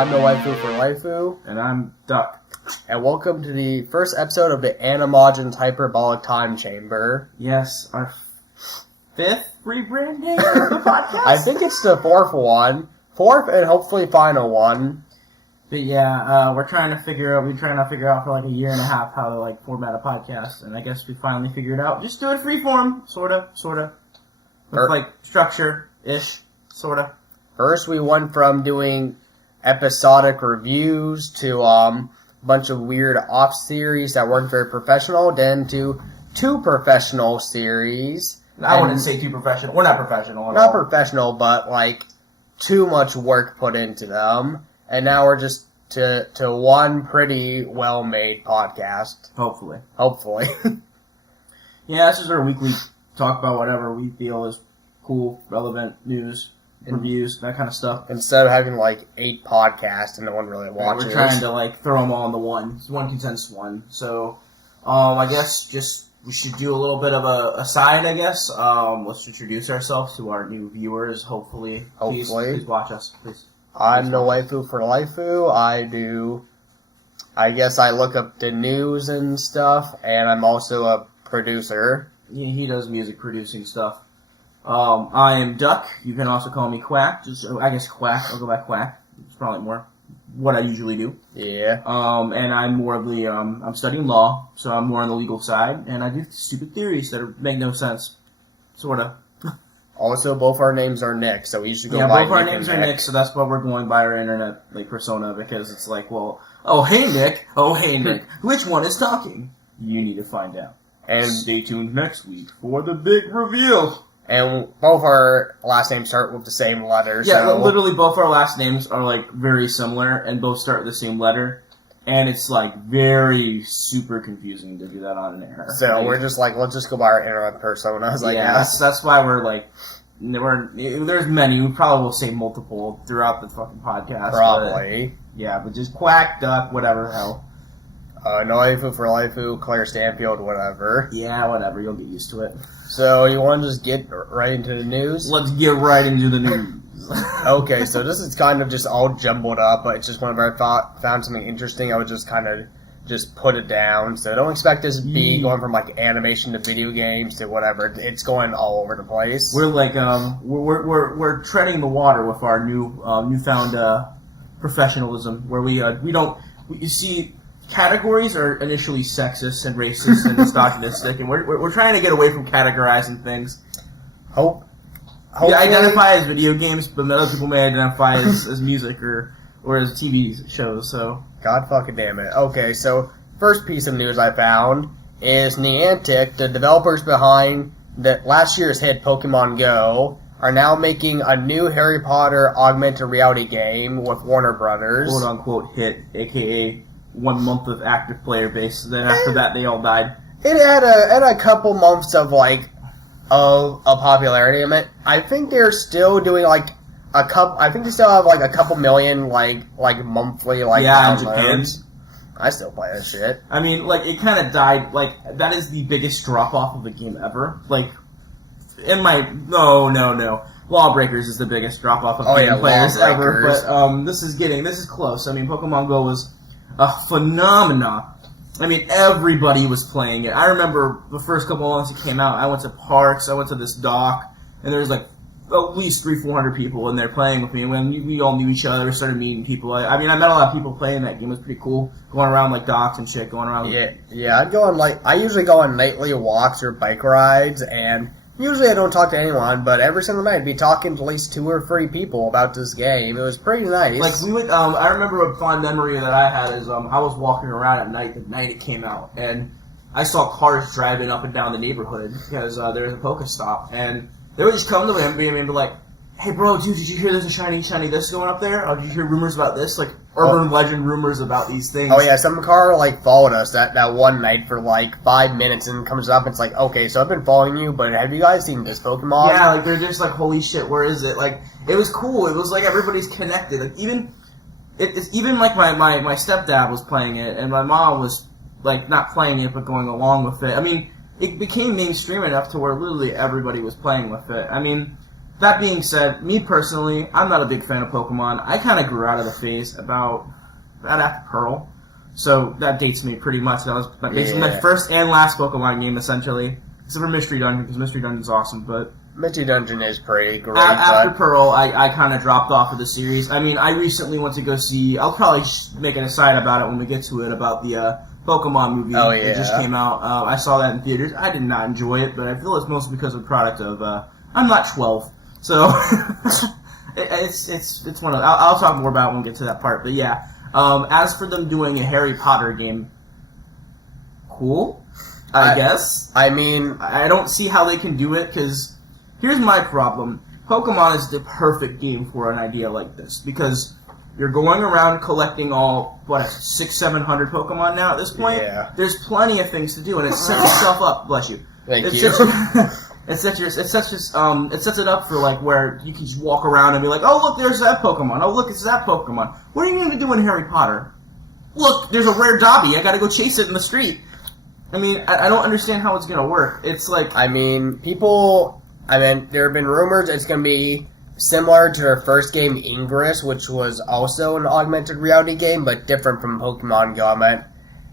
I'm the waifu for Waifu. And I'm Duck. And welcome to the first episode of the Animajin's Hyperbolic Time Chamber. Yes, our fifth rebranding of the podcast? I think it's the fourth one. Fourth and hopefully final one. But yeah, we're trying to figure out for like a year and a half how to format a podcast, and I guess we finally figured out. Just do it freeform, sorta. With structure-ish, sorta. First we went from doing episodic reviews to a bunch of weird off-series that weren't very professional, then to two professional series. I wouldn't say too professional. We're not professional at all. Not professional, but too much work put into them. And now we're just to one pretty well-made podcast. Hopefully. Yeah, this is our weekly talk about whatever we feel is cool, relevant news, reviews, that kind of stuff. Instead of having 8 podcasts and no one really watches. We're trying to throw them all into one. One consensus one. So, I guess we should do a little bit of a aside, I guess. Let's introduce ourselves to our new viewers, hopefully. Please watch us, please. I'm the waifu for Waifu. I guess I look up the news and stuff, and I'm also a producer. He does music producing stuff. I am Duck. You can also call me Quack. I guess Quack. I'll go by Quack. It's probably more what I usually do. Yeah. And I'm more of the, I'm studying law, so I'm more on the legal side, and I do stupid theories that make no sense. Sorta. Also, both our names are Nick, so we usually go by Nick. Yeah, both our names are Nick, so that's why we're going by our internet persona, because it's oh hey Nick, which one is talking? You need to find out. And stay tuned next week for the big reveal. And both our last names start with the same letter. Yeah, so literally both our last names are very similar, and both start with the same letter. And it's very super confusing to do that on an air. So we're just let's just go by our internet personas. That's why we're there's many. We probably will say multiple throughout the fucking podcast. Probably. But just Quack, Duck, whatever hell. No waifu for Waifu, Claire Stanfield, whatever. Yeah, whatever. You'll get used to it. So you want to just get right into the news? Let's get right into the news. Okay, so this is kind of just all jumbled up, but it's just whenever I found something interesting, I would just kind of just put it down. So don't expect this to be going from animation to video games to whatever. It's going all over the place. We're we're treading the water with our newfound professionalism, where you see. Categories are initially sexist and racist and misogynistic, and we're trying to get away from categorizing things. We identify as video games, but other people may identify as music or as TV shows. So God fucking damn it. Okay, so first piece of news I found is Niantic, the developers behind the last year's hit Pokemon Go, are now making a new Harry Potter augmented reality game with Warner Brothers. Quote unquote hit, aka 1 month of active player base. Then after that, they all died. It had a couple months of of popularity. I think they're still doing a couple. I think they still have a couple million monthly downloads. I still play that shit. I mean, it kind of died. That is the biggest drop off of a game ever. No. Lawbreakers is the biggest drop off of game players ever. But this is close. I mean, Pokemon Go was a phenomenon. I mean, everybody was playing it. I remember the first couple of months it came out, I went to parks, I went to this dock, and there was at least 300-400 people in there playing with me. When we all knew each other, we started meeting people. I met a lot of people playing that game. It was pretty cool. Going around docks and shit, going around. Yeah, I'd go on I usually go on nightly walks or bike rides, and usually I don't talk to anyone, but every single night I'd be talking to at least 2 or 3 people about this game. It was pretty nice. We would, I remember a fond memory that I had is, I was walking around at night the night it came out, and I saw cars driving up and down the neighborhood because there was a Pokestop, and they would just come to him and be like, "Hey bro, dude, did you hear there's a shiny this going up there? Oh, did you hear rumors about this? Urban legend rumors about these things." Oh yeah, some car followed us that one night for 5 minutes and comes up and it's okay, so I've been following you, but have you guys seen this Pokemon? Yeah, they're just holy shit, where is it? It was cool. It was everybody's connected. My stepdad was playing it and my mom was not playing it but going along with it. I mean, it became mainstream enough to where literally everybody was playing with it. I mean, That being said, me personally, I'm not a big fan of Pokemon. I kind of grew out of the phase about after Pearl. So that dates me pretty much. That was basically my first and last Pokemon game, essentially. Except for Mystery Dungeon, because Mystery Dungeon's awesome, but... Mystery Dungeon is pretty great, After Pearl, I kind of dropped off of the series. I mean, I recently went to go see... I'll probably make an aside about it when we get to it, about the Pokemon movie that just came out. I saw that in theaters. I did not enjoy it, but I feel it's mostly because of the product of... I'm not 12, so... it's one of... I'll talk more about it when we get to that part, but yeah. As for them doing a Harry Potter game, cool, I guess. I mean... I don't see how they can do it, because here's my problem. Pokemon is the perfect game for an idea like this, because you're going around collecting all, 600-700 Pokemon now at this point? Yeah. There's plenty of things to do, and it sets itself up, bless you. Thank you. It sets it up for like where you can just walk around and be like, oh look, there's that Pokemon. Oh look, it's that Pokemon. What are you going to do in Harry Potter? Look, there's a rare Dobby. I got to go chase it in the street. I mean, I don't understand how it's going to work. It's like, there have been rumors it's going to be similar to their first game, Ingress, which was also an augmented reality game, but different from Pokemon Go.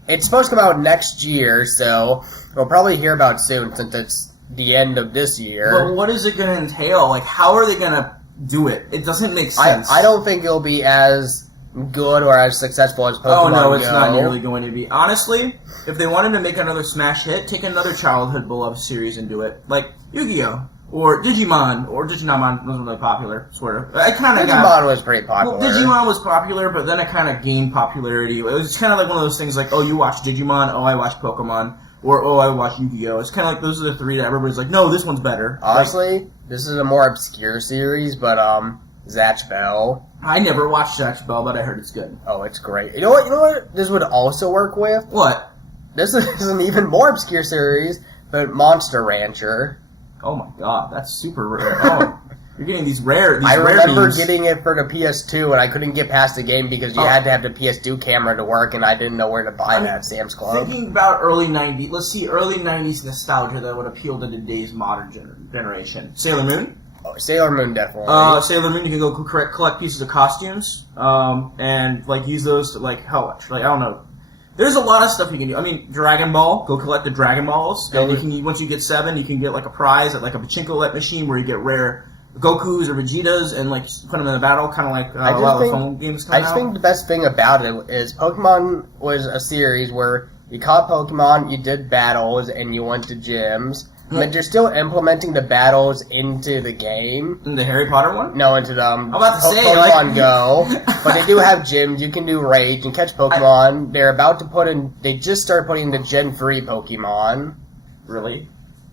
It's supposed to come out next year, so we'll probably hear about it soon since it's the end of this year. But what is it going to entail? Like, how are they going to do it? It doesn't make sense. I don't think it'll be as good or as successful as Pokemon Go. Oh, no, it's not nearly going to be. Honestly, if they wanted to make another smash hit, take another childhood beloved series and do it. Like Yu-Gi-Oh! Or Digimon, or Digimon wasn't really popular, sort of. Digimon was pretty popular. Well, Digimon was popular, but then it kind of gained popularity. It was kind of like one of those things like, oh, you watch Digimon, oh, I watch Pokemon, or oh, I watch Yu-Gi-Oh! It's kind of like those are the three that everybody's like, no, this one's better. Honestly, this is a more obscure series, but Zatch Bell. I never watched Zatch Bell, but I heard it's good. Oh, it's great. You know what this would also work with? What? This is an even more obscure series, but Monster Rancher. Oh my god, that's super rare. Oh, you're getting these rare I remember memes. getting it for the PS2, and I couldn't get past the game because you had to have the PS2 camera to work, and I didn't know where to buy that at Sam's Club. Thinking about early 90s, let's see, early 90s nostalgia that would appeal to today's modern generation. Sailor Moon? Oh, Sailor Moon, definitely. Sailor Moon, you can go collect pieces of costumes, and, like, use those to, like, how much? Like, I don't know. There's a lot of stuff you can do. I mean, Dragon Ball. Go collect the Dragon Balls. And you can, once you get 7, you can get like a prize at like a pachinko machine where you get rare Gokus or Vegetas and like put them in a battle, kind of like a lot of phone games come out. I just think the best thing about it is Pokemon was a series where you caught Pokemon, you did battles, and you went to gyms. But you're still implementing the battles into the game. In the Harry Potter one? No, into the I'm about to say, Pokemon Go. But they do have gyms. You can do raids and catch Pokemon. They're about to they just started putting the Gen 3 Pokemon. Really?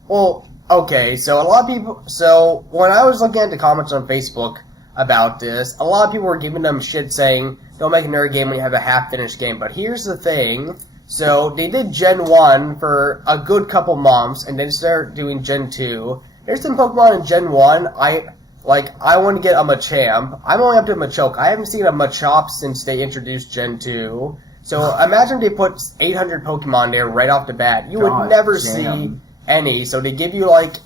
Well, okay, so a lot of people... So, when I was looking at the comments on Facebook about this, a lot of people were giving them shit saying, don't make another game when you have a half-finished game. But here's the thing... So, they did Gen 1 for a good couple months, and then started doing Gen 2. There's some Pokemon in Gen 1, I want to get a Machamp. I'm only up to Machoke. I haven't seen a Machop since they introduced Gen 2. So, imagine they put 800 Pokemon there right off the bat. You would never see any. So, they give you, like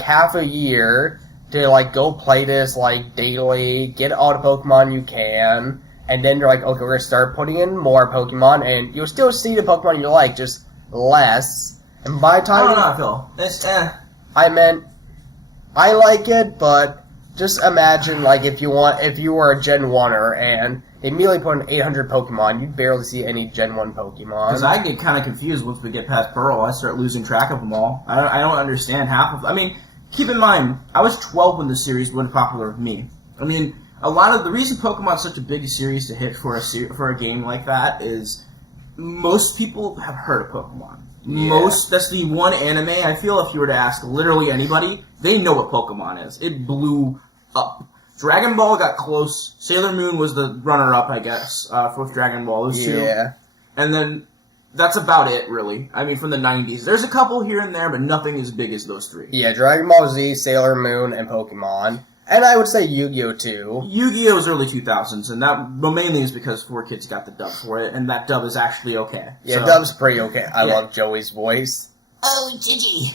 half a year to, like, go play this, like, daily, get all the Pokemon you can. And then they're like, okay, we're going to start putting in more Pokemon, and you'll still see the Pokemon you like, just less. And by the time... I don't know, Phil. It's, I meant, I like it, but just imagine, like, if you were a Gen 1er, and they immediately put in 800 Pokemon, you'd barely see any Gen 1 Pokemon. Because I get kind of confused once we get past Pearl. I start losing track of them all. I don't understand half of them. I mean, keep in mind, I was 12 when the series went popular with me. I mean... A lot of the reason Pokemon's such a big series to hit for a game like that is most people have heard of Pokemon. Yeah. That's the one anime. I feel if you were to ask literally anybody, they know what Pokemon is. It blew up. Dragon Ball got close. Sailor Moon was the runner-up, I guess, for Dragon Ball. Those two. Yeah. And then that's about it, really. I mean, from the 90s. There's a couple here and there, but nothing as big as those three. Yeah, Dragon Ball Z, Sailor Moon, and Pokemon. And I would say Yu-Gi-Oh! Too. Yu-Gi-Oh! Was early 2000s, and that mainly is because 4Kids got the dub for it, and that dub is actually okay. Yeah, dub's pretty okay. I love Joey's voice. Oh, Gigi.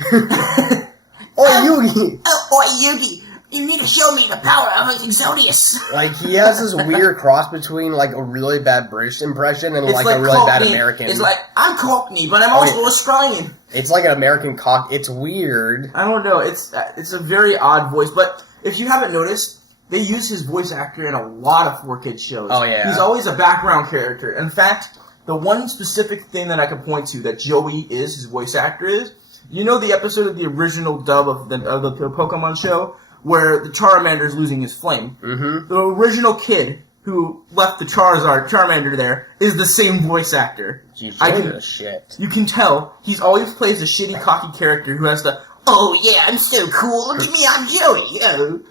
Oi, Yugi! Oh, oi, Yugi! You need to show me the power of Exodius. Like, he has this weird cross between, like, a really bad British impression and, like, a really bad American. It's like, I'm Cockney, but I'm also Australian. It's like an American cock. It's weird. I don't know. It's a very odd voice. But if you haven't noticed, they use his voice actor in a lot of 4Kids shows. Oh, yeah. He's always a background character. In fact, the one specific thing that I can point to that Joey is, his voice actor is, you know the episode of the original dub of the Pokemon show where the Charmander is losing his flame? Mm-hmm. The original kid who left the Charmander there is the same voice actor. Jeez, shit. You can tell he's always plays a shitty, cocky character who has the, oh yeah, I'm so cool, look at me, I'm Joey, oh.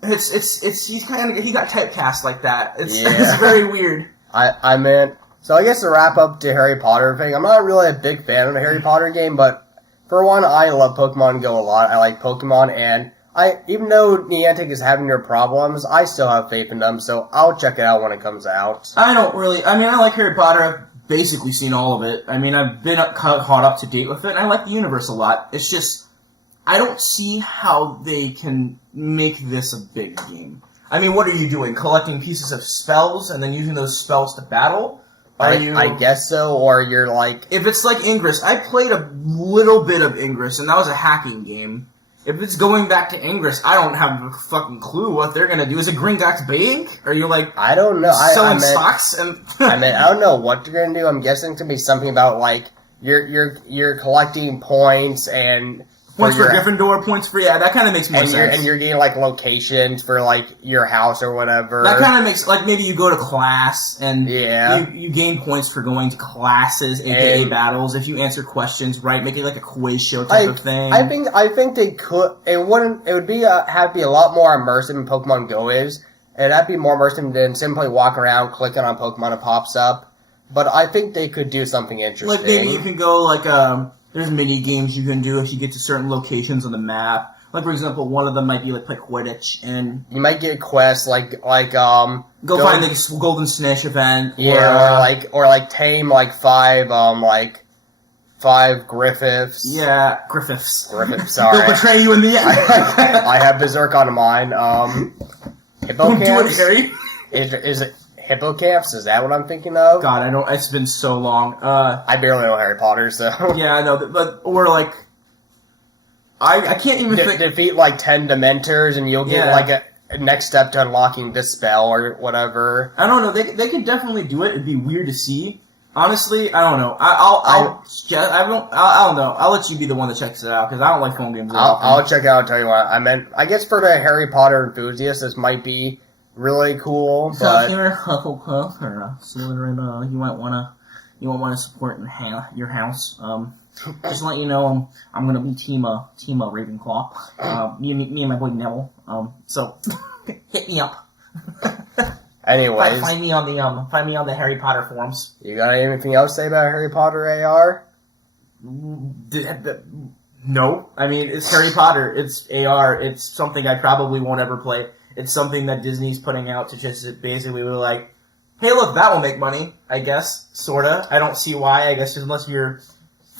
He got typecast like that. It's very weird. I meant, so I guess to wrap up the Harry Potter thing, I'm not really a big fan of the Harry Potter game, but for one, I love Pokemon Go a lot. I like Pokemon, and even though Niantic is having their problems, I still have faith in them, so I'll check it out when it comes out. I like Harry Potter. I've basically seen all of it. I mean, I've been caught up to date with it, and I like the universe a lot. It's just, I don't see how they can make this a big game. I mean, what are you doing? Collecting pieces of spells and then using those spells to battle? I guess so, or you're like... If it's like Ingress, I played a little bit of Ingress, and that was a hacking game. If it's going back to Ingress, I don't have a fucking clue what they're gonna do. Is it Gringotts Bank? Are you like... I don't know. Selling stocks? And I don't know what they're gonna do. I'm guessing it's gonna be something about, like, you're collecting points and... Points for Gryffindor, points for, that kind of makes more sense. And you're getting, like, locations for, like, your house or whatever. That kind of makes, like, maybe you go to class, and yeah. you gain points for going to classes, aka battles, if you answer questions right, make it like a quiz show type of thing. I think they could, it would have to be a lot more immersive than Pokemon Go is, and that'd be more immersive than simply walking around, clicking on Pokemon, and it pops up. But I think they could do something interesting. Like, maybe you can go, like, there's mini games you can do if you get to certain locations on the map. Like, for example, one of them might be like play Quidditch, and you might get a quest like go find the Golden Snitch event. Yeah, or tame five Griffiths. Yeah, Griffiths. Sorry, they'll betray you in the end. I have Berserk on mine. Hippocamps. Don't do it, Harry. Is it Hippocamps? Is that what I'm thinking of? God, I don't. It's been so long. I barely know Harry Potter, so yeah, I know. But or like, I can't even defeat 10 Dementors, and you'll get a next step to unlocking this spell or whatever. I don't know. They could definitely do it. It'd be weird to see. Honestly, I don't know. I don't know. I'll let you be the one that checks it out because I don't like phone games. I'll check it out and tell you what. I guess for the Harry Potter enthusiasts, this might be really cool, but if you're a Hufflepuff or Slytherin, you might wanna support your house. Just to let you know, I'm gonna be Team Ravenclaw. Me and my boy Neville. So hit me up. Anyways, find me on the Harry Potter forums. You got anything else to say about Harry Potter AR? No, I mean it's Harry Potter. It's AR. It's something I probably won't ever play. It's something that Disney's putting out to just basically be like, hey, look, that will make money, I guess, sorta. I don't see why, I guess, unless you're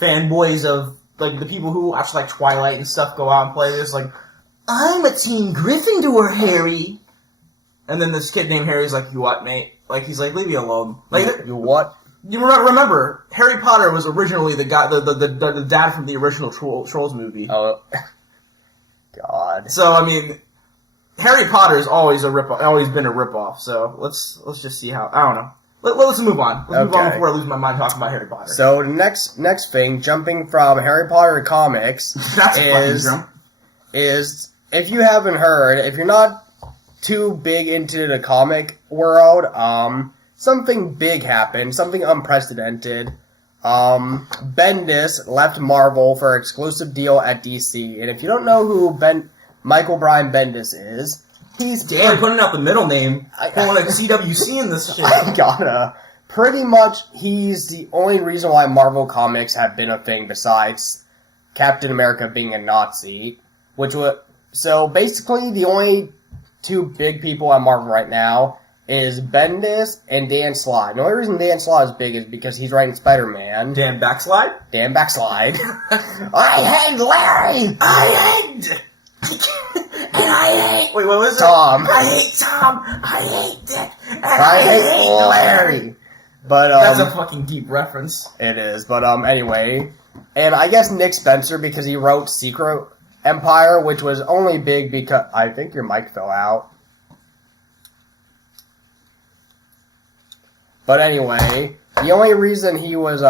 fanboys of, the people who watch, Twilight and stuff go out and play this, I'm a Team Gryffindor, Harry. And then this kid named Harry's like, you what, mate? He's like, leave me alone. You what? You remember, Harry Potter was originally the guy, the dad from the original Trolls movie. Oh, God. So, I mean... Harry Potter's always been a ripoff, so let's just see how, I don't know. Let's move on. Let's move on before I lose my mind talking about Harry Potter. So the next thing, jumping from Harry Potter comics, is if you haven't heard, if you're not too big into the comic world, something big happened, something unprecedented. Bendis left Marvel for an exclusive deal at DC, and if you don't know who Michael Brian Bendis is, he's... Damn, putting out the middle name. Pulling a CWC in this shit. I gotta. Pretty much, he's the only reason why Marvel Comics have been a thing besides Captain America being a Nazi. So basically, the only two big people at Marvel right now is Bendis and Dan Slott. The only reason Dan Slott is big is because he's writing Spider-Man. Dan Backslide? Dan Backslide. I had Larry! I had... And I hate... Wait, what was Tom. I hate Tom. I hate Dick. And I hate Larry. But, that's a fucking deep reference. It is. But, anyway. And I guess Nick Spencer, because he wrote Secret Empire, which was only big because... I think your mic fell out. But anyway, the only reason he was,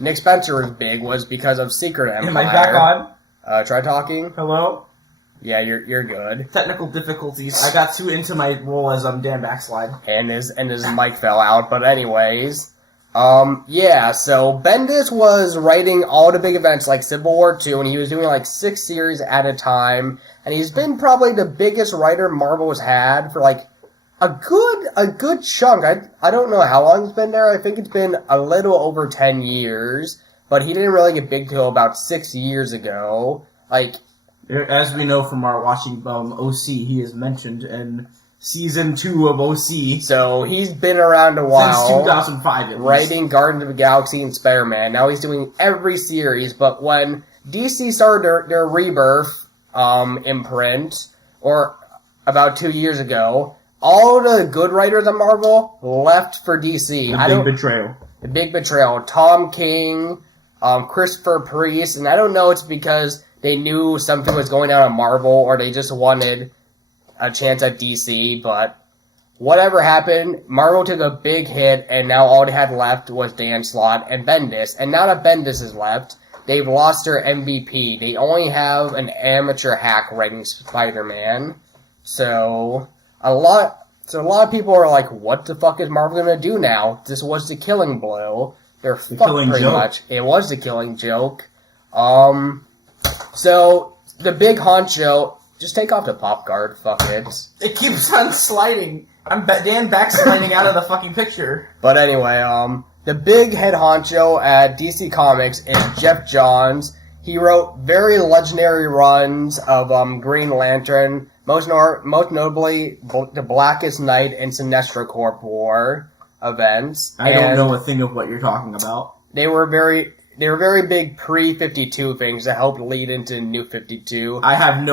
Nick Spencer was big was because of Secret Empire. Am I back on? Try talking. Hello? Yeah, you're good. Technical difficulties. I got too into my role as Dan Backslide. And his mic fell out. But anyways, yeah. So Bendis was writing all the big events like Civil War II, and he was doing like 6 series at a time. And he's been probably the biggest writer Marvel's had for like a good chunk. I don't know how long he's been there. I think it's been a little over 10 years. But he didn't really get big till about 6 years ago. Like. As we know from our watching OC, he is mentioned in Season 2 of OC. So he's been around a while. Since 2005, at least. Writing Guardians of the Galaxy and Spider-Man. Now he's doing every series, but when DC started their Rebirth imprint, or about 2 years ago, all the good writers of Marvel left for DC. The big betrayal. Tom King, Christopher Priest, and I don't know, it's because they knew something was going on at Marvel, or they just wanted a chance at DC, but whatever happened, Marvel took a big hit, and now all they had left was Dan Slott and Bendis. And now that Bendis is left, they've lost their MVP. They only have an amateur hack writing Spider-Man. So a lot of people are like, what the fuck is Marvel gonna do now? This was the killing blow. They're fucked pretty much. It was the killing joke. So, the big honcho, just take off the pop guard, fuck it. It keeps on sliding. I'm Dan backsliding out of the fucking picture. But anyway, the big head honcho at DC Comics is Jeff Johns. He wrote very legendary runs of Green Lantern, most notably the Blackest Night and Sinestro Corp War events. I don't know a thing of what you're talking about. They were very big pre-52 things that helped lead into New 52. I have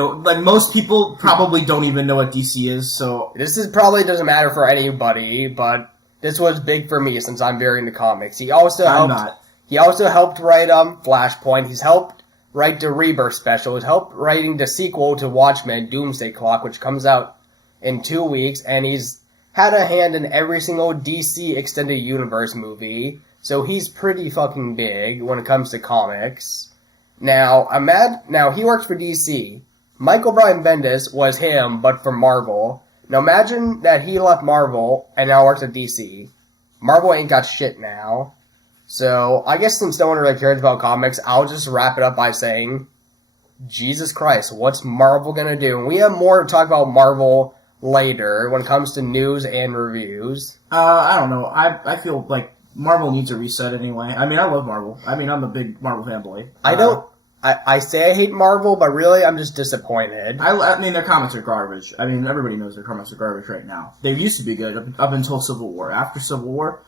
most people probably don't even know what DC is, so... This probably doesn't matter for anybody, but this was big for me since I'm very into comics. He also helped write Flashpoint. He's helped write the Rebirth special. He's helped writing the sequel to Watchmen, Doomsday Clock, which comes out in 2 weeks, and he's had a hand in every single DC Extended Universe movie. So he's pretty fucking big when it comes to comics. Now he works for DC. Michael Brian Bendis was him, but for Marvel. Now imagine that he left Marvel and now works at DC. Marvel ain't got shit now. So I guess since no one really cares about comics, I'll just wrap it up by saying, Jesus Christ, what's Marvel gonna do? And we have more to talk about Marvel later when it comes to news and reviews. I don't know. I feel like Marvel needs a reset anyway. I mean, I love Marvel. I mean, I'm a big Marvel fanboy. I say I hate Marvel, but really I'm just disappointed. I mean, their comics are garbage. I mean, everybody knows their comics are garbage right now. They used to be good up until Civil War. After Civil War,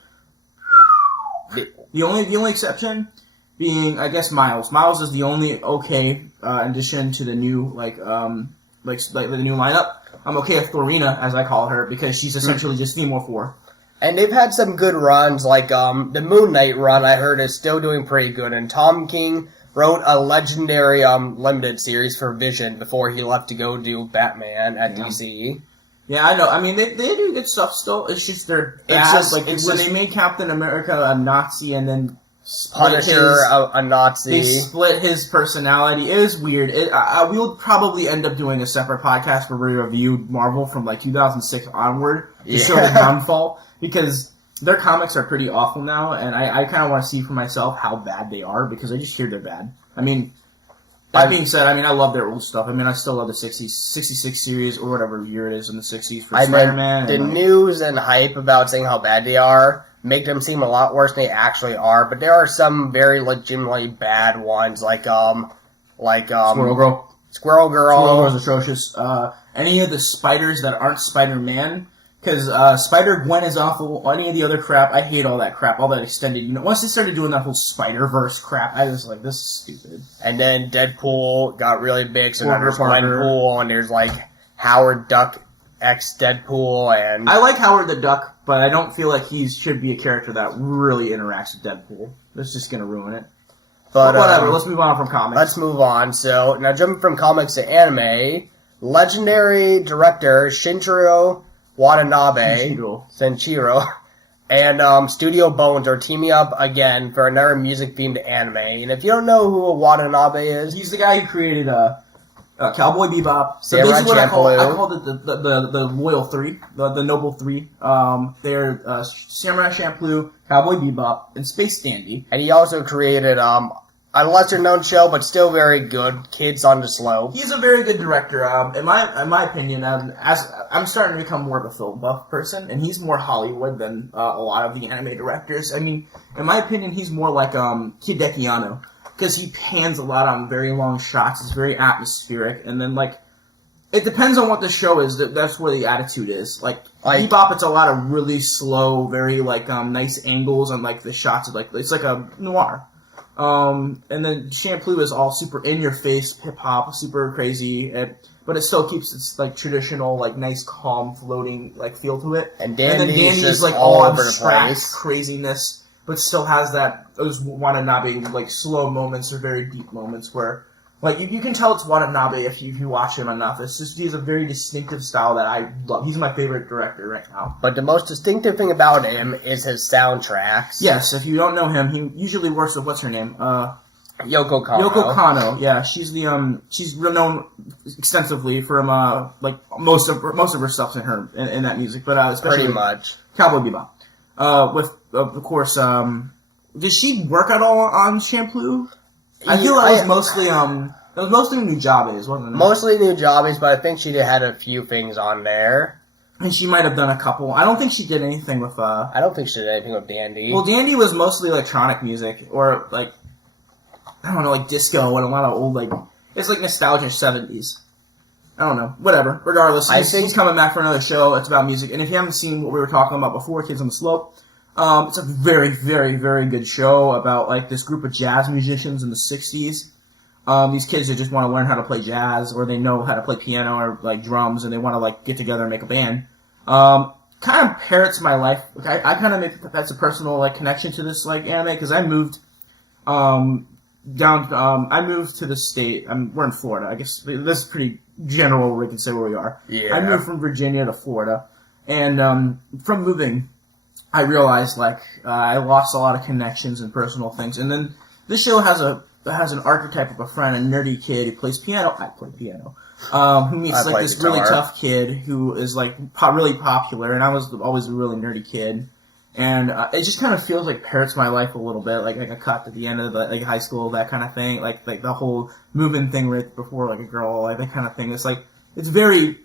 the only exception being, I guess, Miles. Miles is the only okay addition to the new like the new lineup. I'm okay with Thorina, as I call her, because she's essentially just Themo 4. And they've had some good runs, like the Moon Knight run I heard is still doing pretty good. And Tom King wrote a legendary limited series for Vision before he left to go do Batman at DC. Yeah, I know. I mean, they do good stuff still. It's just they're bad. When they made Captain America a Nazi and then Punisher a Nazi. They split his personality. It was weird. We'll probably end up doing a separate podcast where we reviewed Marvel from like 2006 onward to show the downfall. Because their comics are pretty awful now, and I kind of want to see for myself how bad they are, because I just hear they're bad. I mean, that being said, I mean, I love their old stuff. I mean, I still love the 66 series, or whatever year it is in the 60s for Spider-Man. The news and hype about saying how bad they are make them seem a lot worse than they actually are, but there are some very legitimately bad ones, like Squirrel Girl. Squirrel Girl. Squirrel Girl is atrocious. Any of the spiders that aren't Spider-Man Because Spider-Gwen is awful. Any of the other crap, I hate all that crap, all that extended. Once they started doing that whole Spider-Verse crap, I was like, this is stupid. And then Deadpool got really big, so now there's Gwenpool, and there's like Howard Duck X Deadpool, and... I like Howard the Duck, but I don't feel like he should be a character that really interacts with Deadpool. That's just going to ruin it. But whatever, let's move on from comics. Let's move on. So, now jumping from comics to anime, legendary director Shinichiro Watanabe, Senshiro, and Studio Bones are teaming up again for another music-themed anime. And if you don't know who Watanabe is... He's the guy who created Cowboy Bebop. So Samurai basically I Champloo. called it the Loyal Three, the Noble Three. They're Samurai Champloo, Cowboy Bebop, and Space Dandy. And he also created a lesser-known show, but still very good, Kids on the Slope. He's a very good director. In my opinion, as I'm starting to become more of a film buff person, and he's more Hollywood than a lot of the anime directors. I mean, in my opinion, he's more like Hideki Anno, because he pans a lot on very long shots. It's very atmospheric, and then like it depends on what the show is. That's where the attitude is. Like Bebop, it's a lot of really slow, very like nice angles on like the shots. It's like a noir. And then Champloo is all super in-your-face hip-hop, super crazy, but it still keeps its, like, traditional, like, nice, calm, floating, like, feel to it. And Dandy's just like, all over the abstract place. craziness, but still has those Watanabe, like, slow moments or very deep moments where, like, you can tell it's Watanabe if you watch him enough. It's just, he has a very distinctive style that I love. He's my favorite director right now. But the most distinctive thing about him is his soundtracks. Yes, if you don't know him, he usually works with, what's her name? Yoko Kanno. Yoko Kanno, yeah, she's she's known extensively from like most of her stuff's in that music, but especially pretty much Cowboy Bebop. With of course, did she work at all on Champloo? I feel it was mostly Nujabes, wasn't it? Mostly Nujabes, but I think she had a few things on there. And she might have done a couple. I don't think she did anything with I don't think she did anything with Dandy. Well, Dandy was mostly electronic music, or like I don't know, like disco and a lot of old like it's like nostalgia 70s. I don't know. Whatever. Regardless, he's coming back for another show. It's about music. And if you haven't seen what we were talking about before, Kids on the Slope, it's a very, very, very good show about like this group of jazz musicians in the 60s. These kids that just want to learn how to play jazz, or they know how to play piano or like drums, and they want to like get together and make a band. Kind of parrots my life. Like, I kind of make that's a personal like connection to this like anime because I moved I moved to the state. We're in Florida. I guess this is pretty general. We can say where we are. Yeah. I moved from Virginia to Florida, and from moving, I realized like I lost a lot of connections and personal things. And then this show has an archetype of a friend, a nerdy kid who plays piano. I play piano. Who meets like this really tough kid who is like really popular, and I was always a really nerdy kid. And it just kind of feels like parrots my life a little bit, like a cut at the end of like high school, that kind of thing, like the whole moving thing right before like a girl, like that kind of thing. It's like it's very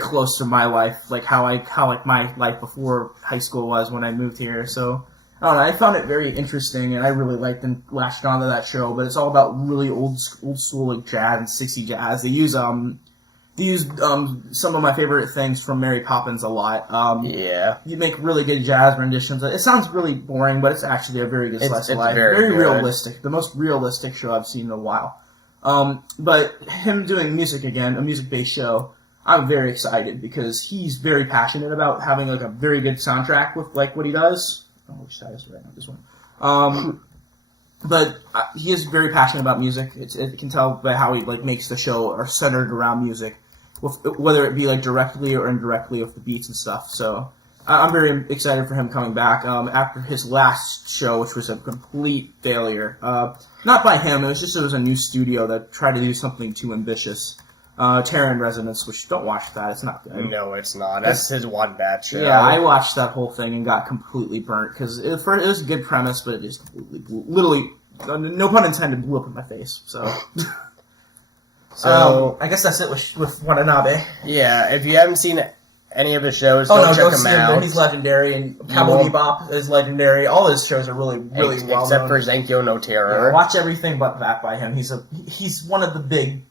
close to my life, like how like my life before high school was when I moved here. So I don't know, I found it very interesting, and I really liked and latched onto that show. But it's all about really old school like jazz and 60s jazz. They use some of my favorite things from Mary Poppins a lot. Yeah. You make really good jazz renditions. It sounds really boring, but it's actually a very good slice of life. Very realistic. The most realistic show I've seen in a while. But him doing music again, a music-based show, I'm very excited because he's very passionate about having like a very good soundtrack with like what he does. Oh, which side is it right now? This one. But he is very passionate about music. It can tell by how he like makes the show or centered around music, whether it be like directly or indirectly with the beats and stuff. So I'm very excited for him coming back after his last show, which was a complete failure. Not by him. It was a new studio that tried to do something too ambitious. Terran Resonance, which don't watch that. It's not good. No, it's not. That's his one bad show. Yeah, I watched that whole thing and got completely burnt because it was a good premise, but it just literally, no pun intended, blew up in my face. So, I guess that's it with Watanabe. Yeah, if you haven't seen any of his shows, go check him out. He's legendary, and Cowboy Bebop is legendary. All his shows are really well known. Except for Zenkyo no Terror. Yeah, watch everything but that by him. He's one of the big.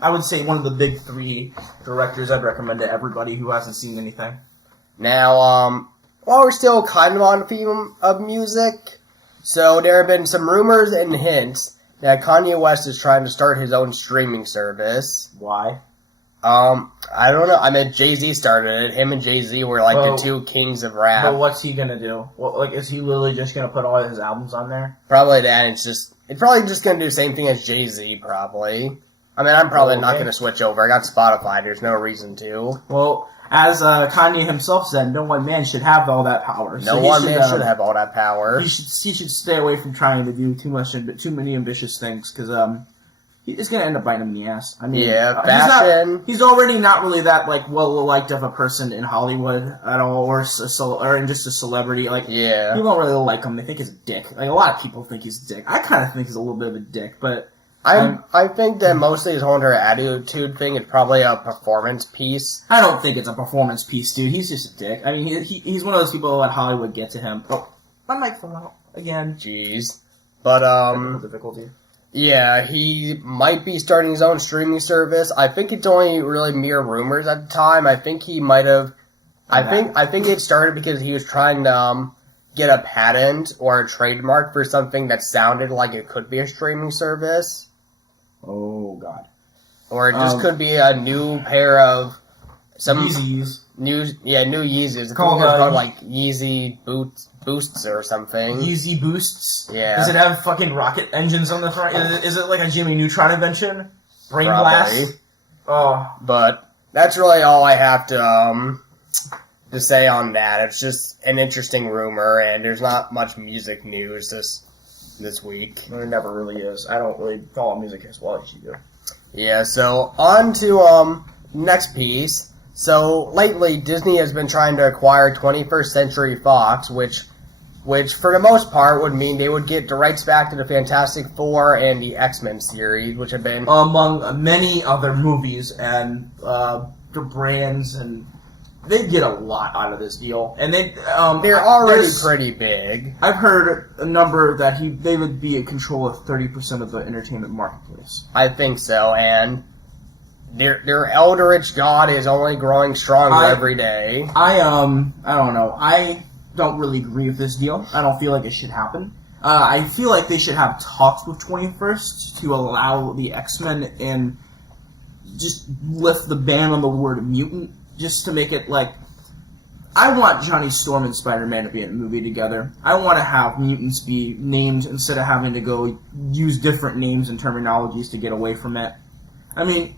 I would say one of the big three directors I'd recommend to everybody who hasn't seen anything. Now, while we're still kind of on the theme of music, so there have been some rumors and hints that Kanye West is trying to start his own streaming service. Why? I don't know. I mean, Jay-Z started it. Him and Jay-Z were like the two kings of rap. But what's he gonna do? Is he literally just gonna put all his albums on there? Probably that. It's probably just gonna do the same thing as Jay-Z, probably. I mean, I'm probably not gonna switch over. I got Spotify. There's no reason to. Well, as Kanye himself said, no one man should have all that power. No one man should have all that power. He should stay away from trying to do too many ambitious things, because it's gonna end up biting him in the ass. I mean, fashion. He's already not really that well liked of a person in Hollywood at all, or just a celebrity. People don't really like him. They think he's a dick. A lot of people think he's a dick. I kind of think he's a little bit of a dick, but I think that mostly his whole entire attitude thing is probably a performance piece. I don't think it's a performance piece, dude. He's just a dick. I mean, he's one of those people who let Hollywood get to him. Oh, my mic fell out again. Jeez, but difficulty. Yeah, he might be starting his own streaming service. I think it's only really mere rumors at the time. I think he might have. I think it started because he was trying to get a patent or a trademark for something that sounded like it could be a streaming service. Oh God! Or it just could be a new pair of some Yeezys. New Yeezys. It's called like Yeezy Boosts or something. Yeezy Boosts? Yeah. Does it have fucking rocket engines on the front? Is it like a Jimmy Neutron invention? Brain blast? Oh. But that's really all I have to say on that. It's just an interesting rumor, and there's not much music news this week. There never really is. I don't really follow music as well as you do. Yeah, so on to next piece. So lately, Disney has been trying to acquire 21st Century Fox, which for the most part would mean they would get the rights back to the Fantastic Four and the X-Men series, which have been among many other movies and the brands, and they get a lot out of this deal. And they're already pretty big. I've heard a number that they would be in control of 30% of the entertainment marketplace. I think so, and their Eldritch god is only growing stronger every day. I don't know. I don't really agree with this deal. I don't feel like it should happen. I feel like they should have talks with 21st to allow the X-Men and just lift the ban on the word mutant, just to make it I want Johnny Storm and Spider-Man to be in a movie together. I want to have mutants be named instead of having to go use different names and terminologies to get away from it. I mean,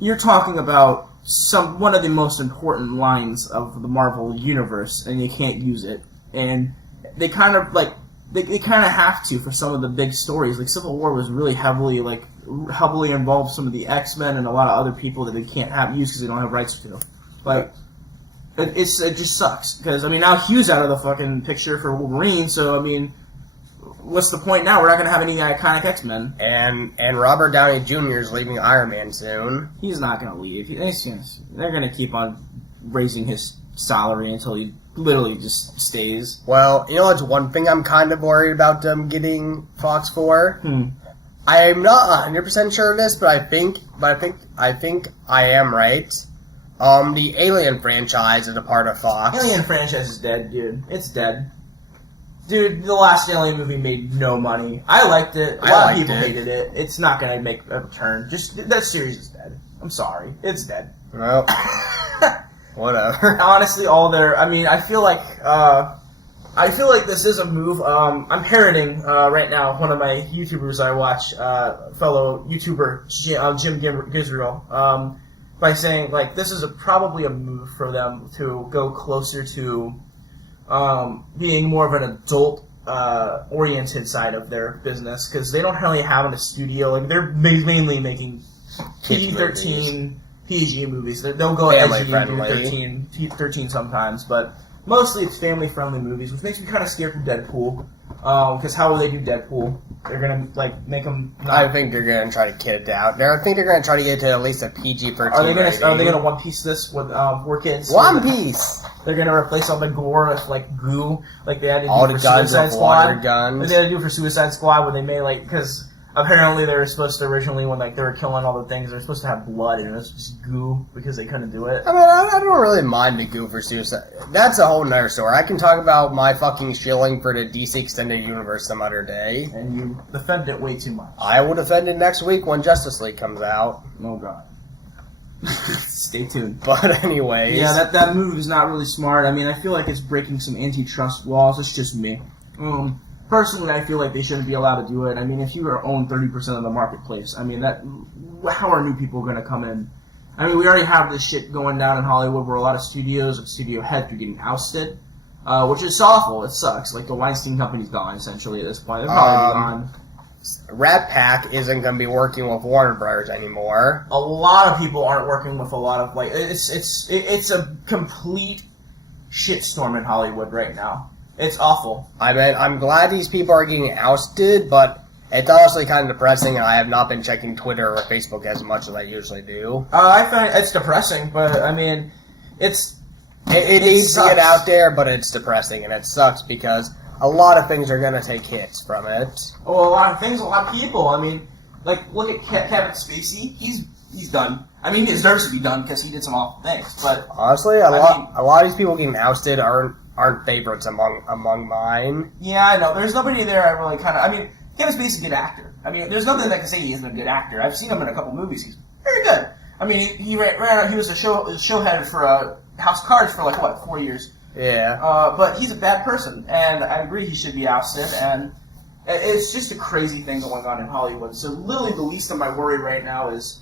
you're talking about one of the most important lines of the Marvel universe, and you can't use it. And they kind of they kind of have to for some of the big stories. Like Civil War was really heavily involved some of the X-Men and a lot of other people that they can't have used because they don't have rights to. It just sucks because now Hugh's out of the fucking picture for Wolverine. So what's the point now? We're not going to have any iconic X-Men. And Robert Downey Jr. is leaving Iron Man soon. He's not going to leave. They're going to keep on raising his salary until he literally just stays. Well, it's one thing I'm kind of worried about them getting Fox for. I'm not 100% sure of this, but I think I am right. The Alien franchise is a part of Fox. Alien franchise is dead, dude. It's dead. Dude, the last Alien movie made no money. I liked it. A lot of people hated it. It's not going to make a return. That series is dead. I'm sorry. It's dead. Well, whatever. Honestly, I feel like this is a move. I'm parroting right now one of my YouTubers I watch, fellow YouTuber Jim Gizriel, by saying this is probably a move for them to go closer to being more of an adult oriented side of their business, because they don't really have a studio. They're mainly making PG-13 PG movies. They'll go edgy and do 13 sometimes, but mostly it's family-friendly movies, which makes me kind of scared for Deadpool. Because how will they do Deadpool? They're gonna make them. I think they're gonna try to kid it out. I think they're gonna try to get to at least a PG-13. Are they gonna One Piece this with 4 kids? One Piece. They're gonna replace all the gore with goo, like they had to do all for the guns Suicide with Squad. water guns. Like they had to do for Suicide Squad when they made because apparently they were supposed to originally, when like they were killing all the things, they were supposed to have blood, and it was just goo because they couldn't do it. I mean, I don't really mind the goo for suicide. That's a whole nother story. I can talk about my fucking shilling for the DC Extended Universe some other day. And you defend it way too much. I will defend it next week when Justice League comes out. Oh god. Stay tuned. But anyways. Yeah, that move is not really smart. I mean, I feel like it's breaking some antitrust laws. It's just me. Personally, I feel like they shouldn't be allowed to do it. I mean, if you own 30% of the marketplace, I mean, how are new people going to come in? I mean, we already have this shit going down in Hollywood where a lot of studios and studio heads are getting ousted, which is awful. It sucks. Like, the Weinstein Company's gone, essentially, at this point. They're probably gone. Rat Pack isn't going to be working with Warner Brothers anymore. A lot of people aren't working with a lot of, like, it's a complete shitstorm in Hollywood right now. It's awful. I mean, I'm glad these people are getting ousted, but it's honestly kind of depressing, and I have not been checking Twitter or Facebook as much as I usually do. I find it's depressing, but, I mean, it needs to get out there, but it's depressing, and it sucks because a lot of things are going to take hits from it. Oh, a lot of things, a lot of people. I mean, like, look at Kevin Spacey. He's done. I mean, he deserves to be done because he did some awful things, but... Honestly, a lot of these people getting ousted aren't favorites among mine. Yeah, I know. There's nobody there I really kind of... I mean, Kevin Spacey's a good actor. I mean, there's nothing that can say he isn't a good actor. I've seen him in a couple movies. He's very good. I mean, he was a show head for House of Cards for, like, what, 4 years? Yeah. But he's a bad person, and I agree he should be ousted, and it's just a crazy thing going on in Hollywood. So literally the least of my worry right now is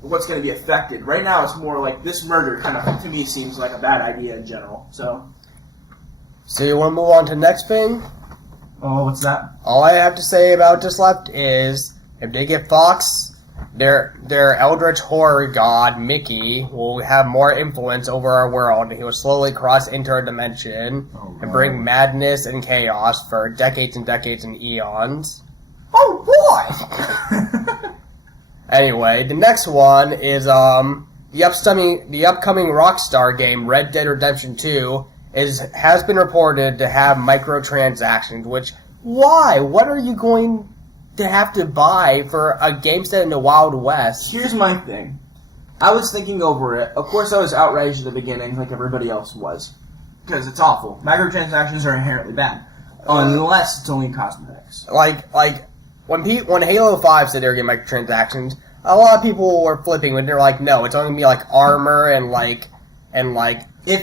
what's going to be affected. Right now it's more like this murder kind of, to me, seems like a bad idea in general. So you want to move on to the next thing? Oh, what's that? All I have to say about this left is, if they get Fox, their Eldritch horror god, Mickey, will have more influence over our world. He will slowly cross into our dimension and bring madness and chaos for decades and decades and eons. Oh, boy! Anyway, the next one is the upcoming Rockstar game, Red Dead Redemption 2, has been reported to have microtransactions, which, why? What are you going to have to buy for a game set in the Wild West? Here's my thing. I was thinking over it. Of course, I was outraged at the beginning, like everybody else was, because it's awful. Microtransactions are inherently bad, unless it's only cosmetics. Like when Halo 5 said they were getting microtransactions, a lot of people were flipping when they're like, no, it's only gonna be like armor and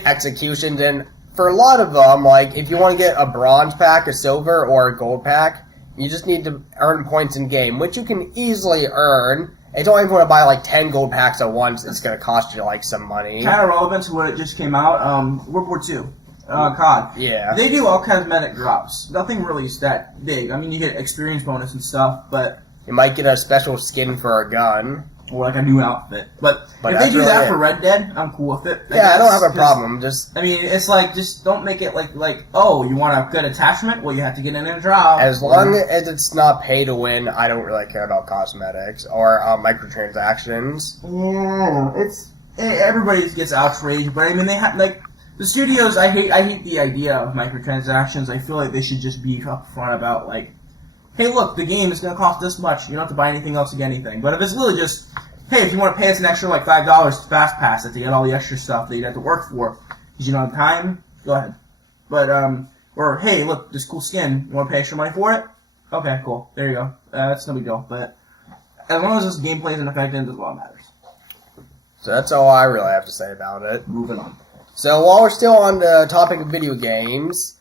executions. And for a lot of them, like, if you want to get a bronze pack, a silver, or a gold pack, you just need to earn points in game, which you can easily earn. It's only if you want to buy like 10 gold packs at once, it's going to cost you like some money. Kind of relevant to what it just came out, World War II. COD. Yeah. They do all cosmetic drops. Nothing really is that big. I mean, you get experience bonus and stuff, but... You might get a special skin for a gun. Or like a new outfit. But if they do really that for Red Dead, I'm cool with it. I don't have a problem. I mean, it's like, just don't make it like, oh, you want a good attachment? Well, you have to get in a drop. As long as it's not pay to win, I don't really care about cosmetics or microtransactions. Yeah, everybody gets outraged, but I mean, they have, like, the studios, I hate the idea of microtransactions. I feel like they should just be upfront about, like, hey, look, the game is going to cost this much. You don't have to buy anything else to get anything. But if it's really just, hey, if you want to pay us an extra, like, $5 to Fast Pass it to get all the extra stuff that you'd have to work for because you don't have time, go ahead. But, or, hey, look, this cool skin. You want to pay extra money for it? Okay, cool. There you go. That's no big deal. But as long as this gameplay isn't affected, that's all that matters. So that's all I really have to say about it. Moving on. So while we're still on the topic of video games,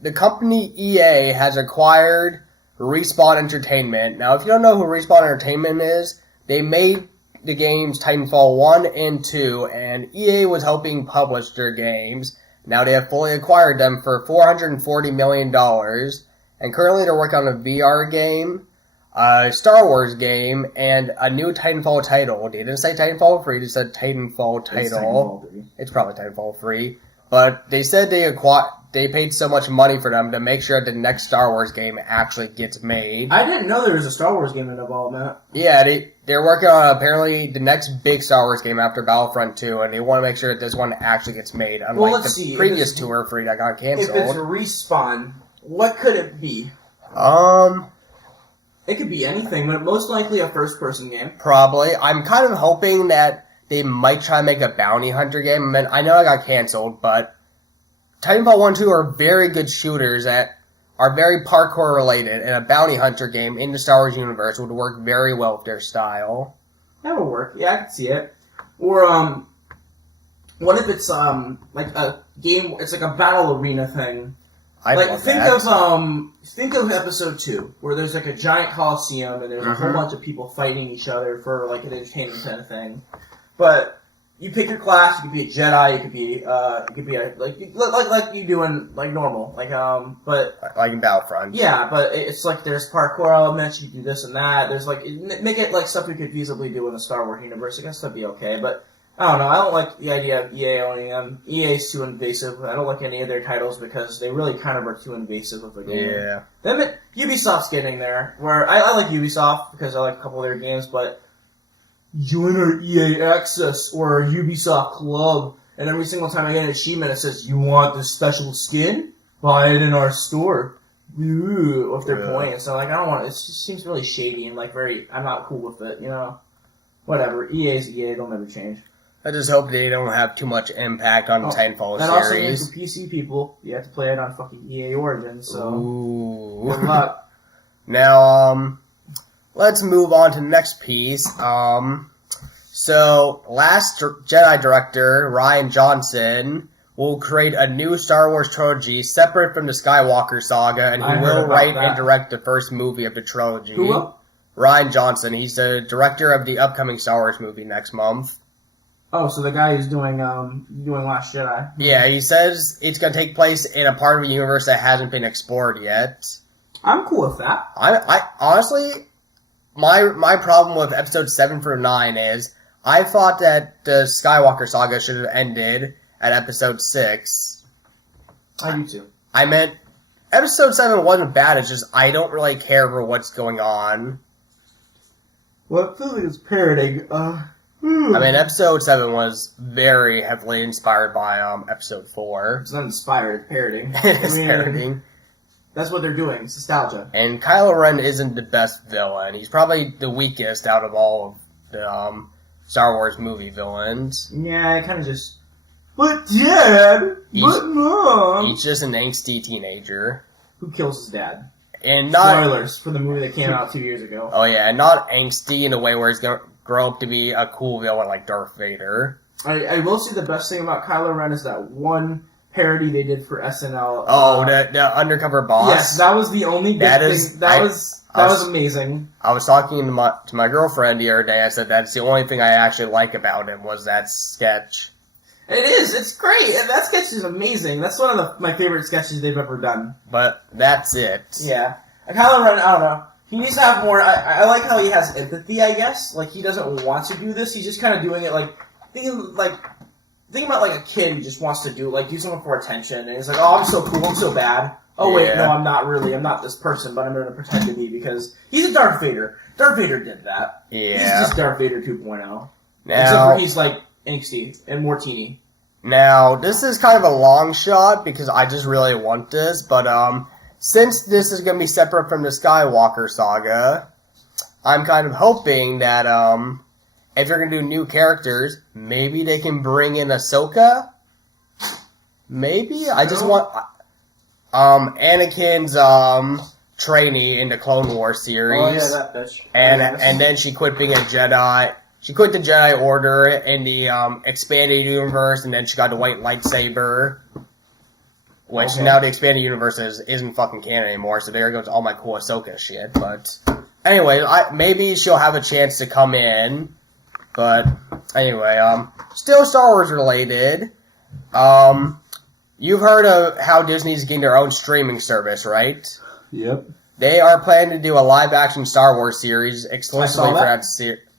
the company EA has acquired Respawn Entertainment. Now, if you don't know who Respawn Entertainment is, they made the games Titanfall 1 and 2, and EA was helping publish their games. Now they have fully acquired them for $440 million, and currently they're working on a VR game, a Star Wars game, and a new Titanfall title. They didn't say Titanfall 3, they said Titanfall title. It's probably Titanfall 3. But they said they paid so much money for them to make sure that the next Star Wars game actually gets made. I didn't know there was a Star Wars game in development. Yeah, they're working on apparently the next big Star Wars game after Battlefront 2, and they want to make sure that this one actually gets made, unlike the previous 2 or 3 that got canceled. If it's Respawn, what could it be? It could be anything, but most likely a first-person game. Probably. I'm kind of hoping that they might try to make a bounty hunter game. I mean, I know it got canceled, but Titanfall 1 and 2 are very good shooters that are very parkour related, and a bounty hunter game in the Star Wars universe would work very well with their style. That would work. Yeah, I can see it. Or, what if it's, like a game, it's like a battle arena thing. Think of episode 2, where there's like a giant coliseum and there's a whole bunch of people fighting each other for like an entertainment kind of thing. But you pick your class. You could be a Jedi. You could be a like you do in like normal, but like in Battlefront. Yeah, but it's like there's parkour elements. You do this and that. There's like make it like stuff you could feasibly do in the Star Wars universe. I guess that'd be okay, but. I don't know. I don't like the idea of EA owning them. EA's too invasive. I don't like any of their titles because they really kind of are too invasive of a game. Yeah. Then Ubisoft's getting there, where I like Ubisoft because I like a couple of their games, but join our EA Access or our Ubisoft Club, and every single time I get an achievement, it says, "You want this special skin? Buy it in our store." Ooh, if they're playing it, so like I don't want it. It just seems really shady and like I'm not cool with it. Whatever. EA's EA. They'll never change. I just hope they don't have too much impact on the Titanfall series. And also, for PC people, you have to play it on fucking EA Origins, so... Ooh. Good luck. Now, let's move on to the next piece. So, Last Jedi director, Rian Johnson, will create a new Star Wars trilogy separate from the Skywalker saga, and he will write and direct the first movie of the trilogy. Who will? Rian Johnson. He's the director of the upcoming Star Wars movie next month. Oh, so the guy who's doing Last Jedi. Yeah, he says it's going to take place in a part of the universe that hasn't been explored yet. I'm cool with that. I honestly, my problem with episode 7 through 9 is I thought that the Skywalker saga should have ended at episode 6. I do too. I meant episode 7 wasn't bad. It's just I don't really care for what's going on. Well, it feels like it's parroting. I mean, episode 7 was very heavily inspired by episode 4. It's not inspired, it's parroting. It's parroting. That's what they're doing, it's nostalgia. And Kylo Ren isn't the best villain. He's probably the weakest out of all of the Star Wars movie villains. Yeah, I kind of just... But Dad! But Mom! He's just an angsty teenager. Who kills his dad? And not... Spoilers for the movie that came out 2 years ago. Oh yeah, and not angsty in a way where he's going to grow up to be a cool villain like Darth Vader. I will say the best thing about Kylo Ren is that one parody they did for SNL. Oh, the undercover boss? Yes, that was the only good thing. That was amazing. I was talking to my girlfriend the other day. I said that's the only thing I actually like about him was that sketch. It is. It's great. That sketch is amazing. That's one of my favorite sketches they've ever done. But that's it. Yeah. Kylo Ren, I don't know. He needs to have more... I like how he has empathy, I guess. Like, he doesn't want to do this. He's just kind of doing it, like... Thinking about, like, a kid who just wants to do something for attention. And he's like, oh, I'm so cool. I'm so bad. Oh, wait, no, I'm not really. I'm not this person, but I'm going to pretend to be because he's a Darth Vader. Darth Vader did that. Yeah. He's just Darth Vader 2.0. Now, except for he's, like, angsty and more teeny. Now, this is kind of a long shot because I just really want this, but, since this is going to be separate from the Skywalker saga, I'm kind of hoping that, if you're going to do new characters, maybe they can bring in Ahsoka? Maybe? I just want, Anakin's, trainee in the Clone Wars series. Oh, yeah, that bitch. And then she quit being a Jedi. She quit the Jedi Order in the, expanded universe, and then she got the white lightsaber. Which now the expanded universe isn't fucking canon anymore, so there goes all my cool Ahsoka shit. But anyway, maybe she'll have a chance to come in. But anyway, still Star Wars related. You've heard of how Disney's getting their own streaming service, right? Yep. They are planning to do a live-action Star Wars series exclusively for that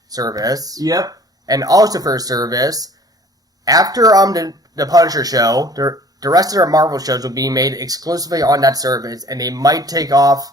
service. Yep. And also for a service, after the Punisher show, the rest of their Marvel shows will be made exclusively on that service, and they might take off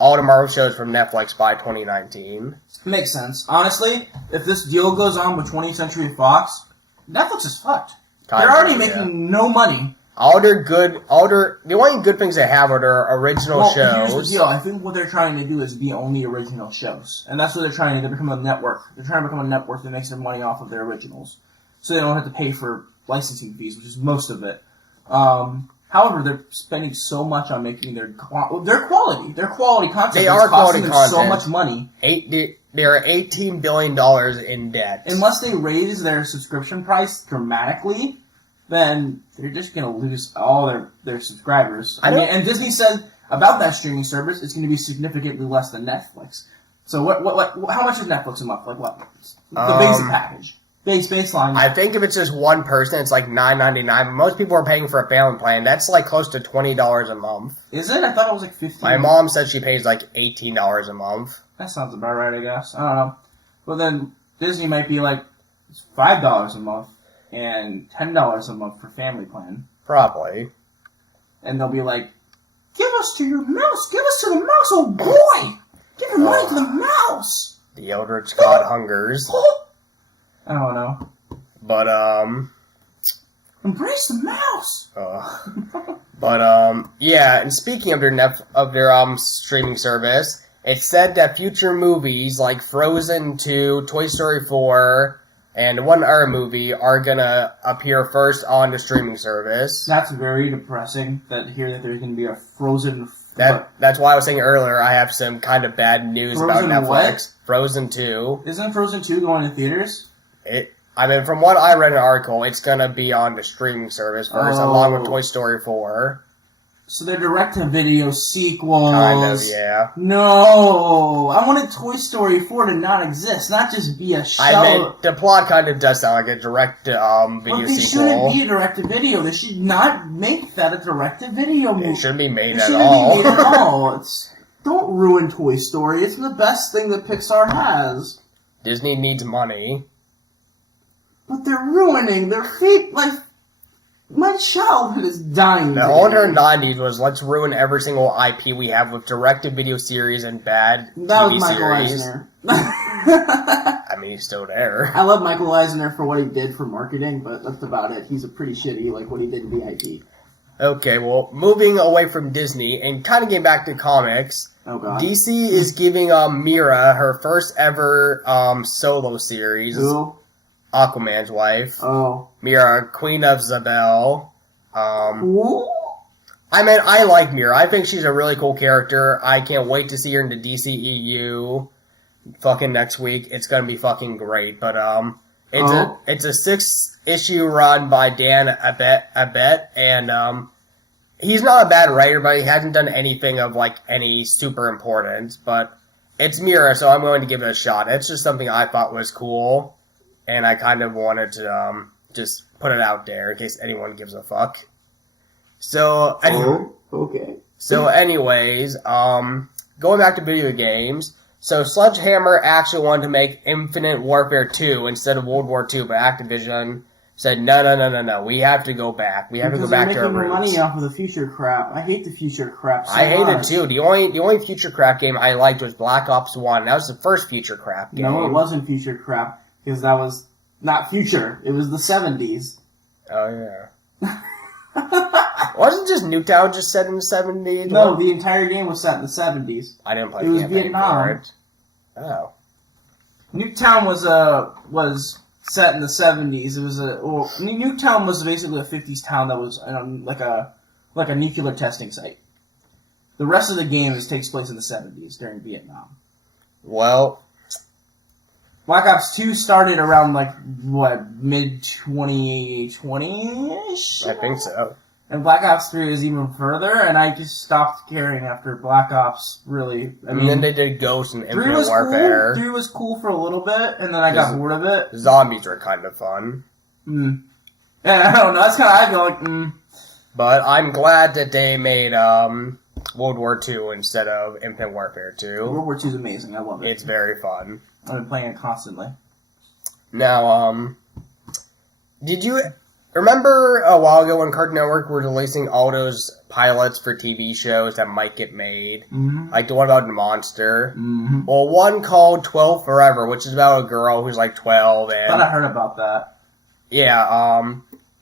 all the Marvel shows from Netflix by 2019. Makes sense. Honestly, if this deal goes on with 20th Century Fox, Netflix is fucked. They're already making no money. The only good things they have are their original shows. Here's the deal. I think what they're trying to do is be only original shows. And that's what they're trying to do. They become a network. They're trying to become a network that makes their money off of their originals. So they don't have to pay for licensing fees, which is most of it. However, they're spending so much on making their quality. Their quality content They are quality costing them content. so much money. They're $18 billion in debt. Unless they raise their subscription price dramatically, then they're just going to lose all their subscribers. And Disney said about that streaming service, it's going to be significantly less than Netflix. So how much is Netflix a month? Like what? The basic package. Baseline. I think if it's just one person, it's like $9.99. Most people are paying for a family plan. That's like close to $20 a month. Is it? I thought it was like $15. My mom said she pays like $18 a month. That sounds about right, I guess. I don't know. Well, then Disney might be like $5 a month and $10 a month for family plan. Probably. And they'll be like, give us to your mouse. Give us to the mouse, oh boy. Give your money to the mouse. The Eldritch God hungers. I don't know. But, embrace the mouse! Yeah, and speaking of their streaming service, it said that future movies like Frozen 2, Toy Story 4, and one other movie are gonna appear first on the streaming service. That's very depressing that there's gonna be a Frozen... That's why I was saying earlier I have some kind of bad news Frozen about Netflix. What? Frozen 2. Isn't Frozen 2 going to theaters? From what I read in an article, it's gonna be on the streaming service first, along with Toy Story 4. So they're direct-to-video sequels. Kind of, yeah. No! I wanted Toy Story 4 to not exist, not just be a show. The plot kind of does sound like a direct-to-video sequel. But they shouldn't be a direct-to-video. They should not make that a direct-to-video movie. It shouldn't be made It at shouldn't all. be made at all. Don't ruin Toy Story. It's the best thing that Pixar has. Disney needs money. But they're ruining their feet. Like, my childhood is dying. The whole entire 90s was let's ruin every single IP we have with direct-to-video series and bad that TV was Michael series. Eisner. I mean, he's still there. I love Michael Eisner for what he did for marketing, but that's about it. He's a pretty shitty, like what he did in the IP. Okay, well, moving away from Disney and kind of getting back to comics. Oh, God. DC is giving Mira her first ever solo series. Who? Aquaman's wife. Oh. Mira, Queen of Zabel. Who? I like Mira. I think she's a really cool character. I can't wait to see her in the DCEU fucking next week. It's gonna be fucking great. But, it's a 6-issue run by Dan Abnett, and, he's not a bad writer, but he hasn't done anything of, like, any super importance. But it's Mira, so I'm going to give it a shot. It's just something I thought was cool. And I kind of wanted to just put it out there in case anyone gives a fuck. So, okay. So, anyways, going back to video games. So, Sledgehammer actually wanted to make Infinite Warfare 2 instead of World War 2, but Activision said, no, we have to go back. We have to go back to our roots. They're making money off of the future crap. I hate the future crap so I hate much. it too. The only future crap game I liked was Black Ops 1. That was the first future crap game. No, it wasn't future crap. Because that was not future. It was the 70s. Oh, yeah. Wasn't just Nuketown just set in the 70s? No, the entire game was set in the 70s. I didn't play It was campaign Vietnam. for it. Oh. Nuketown was set in the 70s. It was Nuketown was basically a 50s town that was like a nuclear testing site. The rest of the game takes place in the 70s during Vietnam. Well, Black Ops 2 started around, mid-2020-ish? I think so. And Black Ops 3 is even further, and I just stopped caring after Black Ops, really. And then they did Ghost and Infinite Warfare. 3 was cool for a little bit, and then I got bored of it. Zombies were kind of fun. Yeah, I don't know, that's kind of, I feel like, But I'm glad that they made, World War II instead of Infinite Warfare 2. World War II is amazing, I love it. It's very fun. I've been playing it constantly. Now, did you remember a while ago when Cartoon Network were releasing all those pilots for TV shows that might get made? Mm-hmm. Like the one about the monster? Mm-hmm. Well, one called 12 Forever, which is about a girl who's like 12 and... I thought I heard about that. Yeah,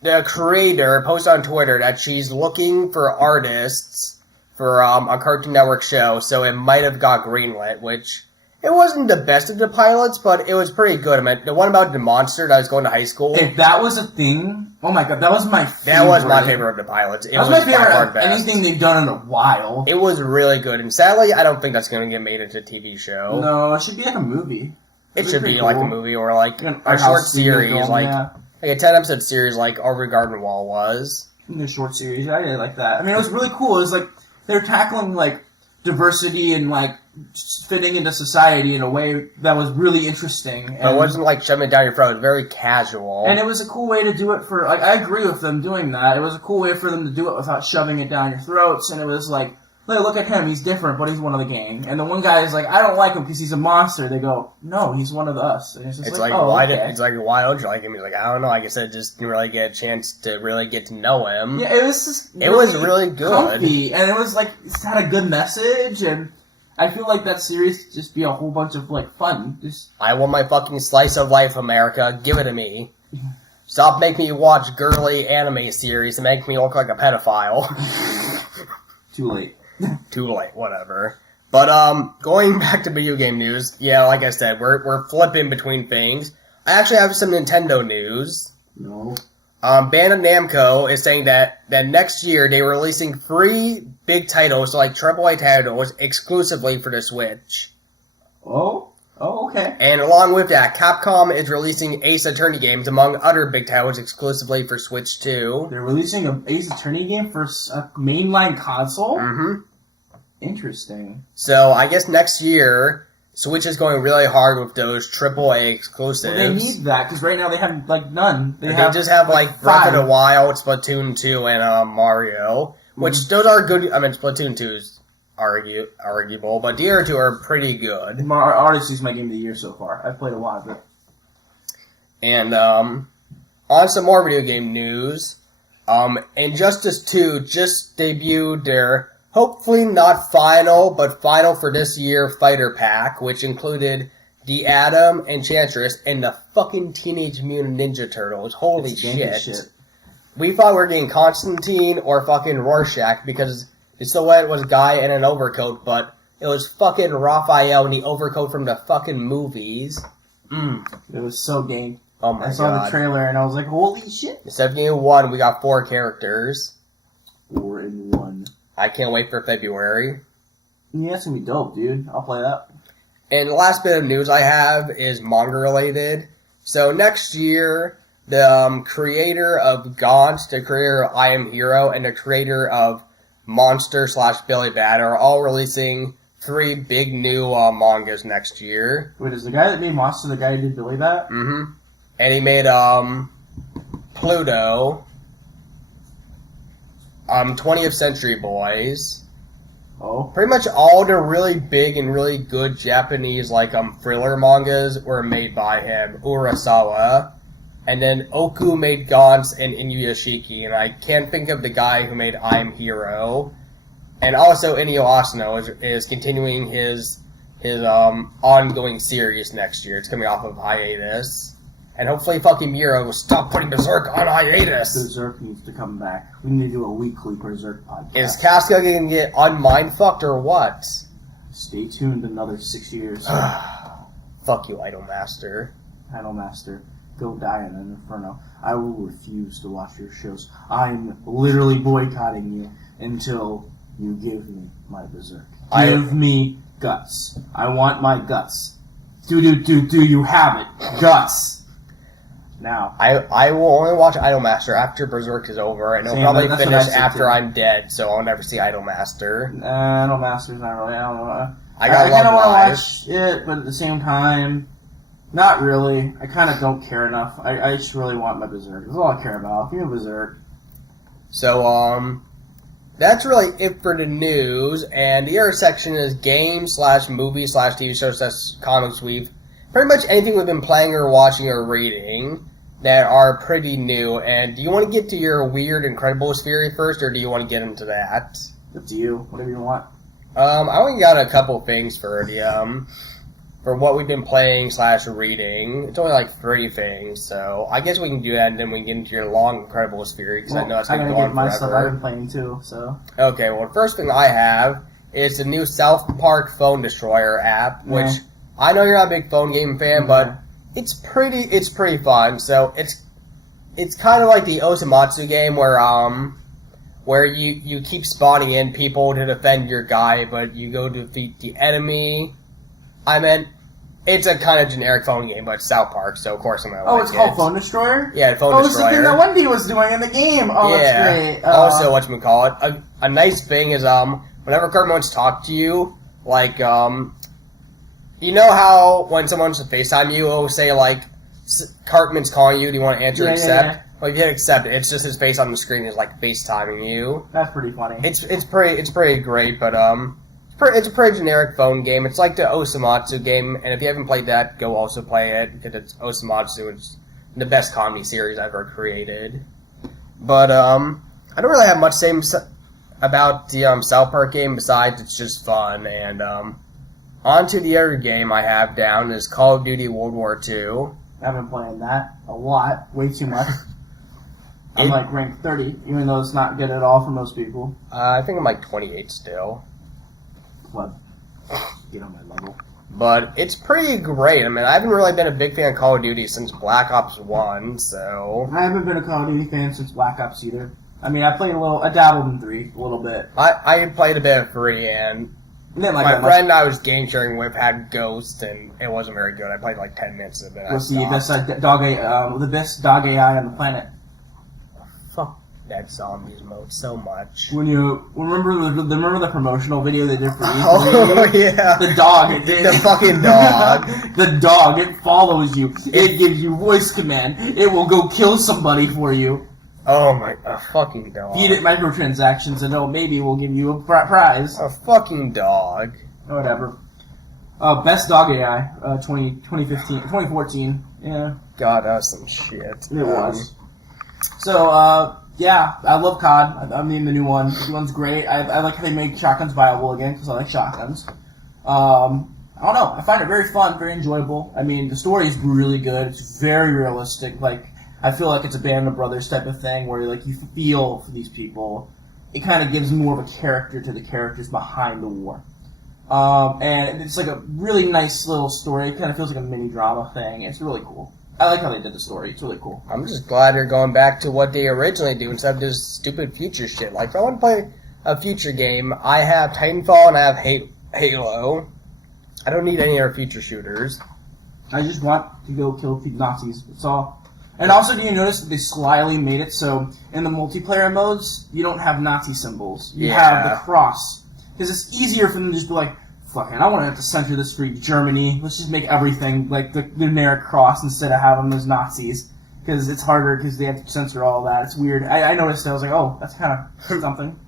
the creator posted on Twitter that she's looking for artists for a Cartoon Network show, so it might have got greenlit, which it wasn't the best of the pilots, but it was pretty good. I mean, the one about the monster that I was going to high school. If that was a thing, oh my god, that was my favorite. That was my favorite of the pilots. It was my favorite of anything they've done in a while. It was really good, and sadly, I don't think that's going to get made into a TV show. No, it should be like a movie. It should be cool. Like a movie or like a short series, like a 10-episode series like Over Garden Wall was. The short series, I did like that. I mean, it was really cool. It was like they were tackling like diversity and like fitting into society in a way that was really interesting. And it wasn't like shoving it down your throat. It was very casual. And it was a cool way to do it for, like, I agree with them doing that. It was a cool way for them to do it without shoving it down your throats. And it was like, look at him, he's different, but he's one of the gang. And the one guy is like, I don't like him because he's a monster. They go, no, he's one of us. And it's just like oh, why okay. It's like, why don't you like him? He's like, I don't know. I guess I just didn't really get a chance to really get to know him. Yeah, it was just it was really good. Comfy, and it was like, it had a good message, and I feel like that series could just be a whole bunch of, like, fun. I want my fucking slice of life, America. Give it to me. Stop making me watch girly anime series and make me look like a pedophile. Too late. Too late, whatever. But, going back to video game news, yeah, like I said, we're flipping between things. I actually have some Nintendo news. No. Bandai Namco is saying that next year they're releasing 3 big titles, like AAA titles, exclusively for the Switch. Oh, okay. And along with that, Capcom is releasing Ace Attorney games, among other big titles, exclusively for Switch too. They're releasing an Ace Attorney game for a mainline console? Mm-hmm. Interesting. So, I guess next year, Switch is going really hard with those AAA exclusives. Well, they need that, because right now they have, like, none. They just have, like, Breath of the Wild, Splatoon 2, and Mario. Which, those are good. I mean, Splatoon 2 is arguable, but the other 2 are pretty good. Odyssey's my game of the year so far. I've played a lot of it. And, on some more video game news, Injustice 2 just debuted their hopefully not final, but final for this year fighter pack, which included the Atom, Enchantress, and the fucking Teenage Mutant Ninja Turtles. Holy shit. We thought we were getting Constantine or fucking Rorschach because the silhouette was a guy in an overcoat, but it was fucking Raphael in the overcoat from the fucking movies. It was so gay. Oh my god. I saw the trailer and I was like, holy shit. Instead of getting 1, we got 4 characters. 4 in 1. I can't wait for February. Yeah, that's gonna be dope, dude. I'll play that. And the last bit of news I have is manga related. So next year, the creator of Gauntz, the creator of I Am Hero, and the creator of Monster/Billy Bat are all releasing 3 big new mangas next year. Wait, is the guy that made Monster the guy who did Billy Bat? Mm-hmm. And he made Pluto, 20th Century Boys. Oh. Pretty much all the really big and really good Japanese, like, thriller mangas were made by him. Urasawa. And then Oku made Gauntz and Inuyashiki, and I can't think of the guy who made I Am Hero. And also Inio Asano is continuing his ongoing series next year. It's coming off of hiatus. And hopefully fucking Miro will stop putting Berserk on hiatus. Berserk needs to come back. We need to do a weekly Berserk podcast. Is Casca going to get unmindfucked or what? Stay tuned another 6 years. Fuck you, Idolmaster. Idolmaster, go die in an inferno. I will refuse to watch your shows. I'm literally boycotting you until you give me my Berserk. Give me guts. I want my guts. Do you have it? Guts. Now. I will only watch Idolmaster after Berserk is over, and it'll probably finish after I'm dead, so I'll never see Idolmaster. Idolmaster's not really, I don't know. I kind of want to watch it, but at the same time, not really. I kind of don't care enough. I just really want my Berserk. That's all I care about. Give me a Berserk. So, that's really it for the news, and the other section is games/movie/TV shows/comics we've pretty much anything we've been playing or watching or reading that are pretty new. And do you want to get to your weird Incredibles theory first, or do you want to get into that? Up to you. Whatever you want. I only got a couple things for you. for what we've been playing / reading, it's only like 3 things. So I guess we can do that, and then we can get into your long, incredible series, because I know that's going to go on forever. Stuff I've been playing too, so. Okay, well, the first thing I have is the new South Park Phone Destroyer app, which I know you're not a big phone game fan, but it's pretty fun. So it's kind of like the Osamatsu game where you keep spawning in people to defend your guy, but you go defeat the enemy. I mean, it's a kind of generic phone game, but it's South Park, so of course I'm gonna like it. Oh, it's called Phone Destroyer? Yeah, Phone Destroyer. Oh, it's the thing that Wendy was doing in the game. Oh, yeah. That's great. Also, whatchamacallit, a nice thing is, whenever Cartman wants to talk to you, like, you know how when someone wants to FaceTime you, it'll say, like, Cartman's calling you, do you want to answer accept? Yeah. Well, if you hit accept, it's just his face on the screen is, like, FaceTiming you. That's pretty funny. It's pretty great, but, it's a pretty generic phone game. It's like the Osamatsu game, and if you haven't played that, go also play it, because it's Osamatsu. It's the best comedy series I've ever created. But, I don't really have much to say about the South Park game, besides it's just fun, and, on to the other game I have down is Call of Duty World War II. I've been playing that a lot, way too much. I'm like ranked 30, even though it's not good at all for most people. I think I'm like 28 still. What? Get on my level. But it's pretty great. I mean, I haven't really been a big fan of Call of Duty since Black Ops 1, so... I haven't been a Call of Duty fan since Black Ops either. I mean, I dabbled in 3 a little bit. I played a bit of 3, and my friend I was game sharing with had Ghost, and it wasn't very good. I played like 10 minutes of it. Was the best dog AI on the planet. Fuck that zombies mode so much. When you remember the promotional video they did for E3? Oh yeah, the dog, the fucking dog, the dog. It follows you. It gives you voice command. It will go kill somebody for you. Oh my, a fucking dog. Feed it microtransactions and maybe we'll give you a prize. A fucking dog. Whatever. Best dog AI, 2014. Yeah. God, that was some shit. It was. So, yeah, I love COD. I mean, the new one. The new one's great. I like how they made shotguns viable again, because I like shotguns. I don't know. I find it very fun, very enjoyable. I mean, the story is really good. It's very realistic. Like, I feel like it's a Band of Brothers type of thing, where like you feel for these people. It kind of gives more of a character to the characters behind the war. And it's like a really nice little story. It kind of feels like a mini drama thing. It's really cool. I like how they did the story. It's really cool. I'm just glad they're going back to what they originally do instead of this stupid future shit. Like, if I want to play a future game, I have Titanfall and I have Halo. I don't need any other future shooters. I just want to go kill Nazis. That's all. And also, do you notice that they slyly made it so in the multiplayer modes, you don't have Nazi symbols. You have the cross. Because it's easier for them to just be like, fuck it, I want to have to censor this for Germany. Let's just make everything like the generic cross instead of having those Nazis. Because it's harder because they have to censor all that. It's weird. I noticed it. I was like, oh, that's kind of something.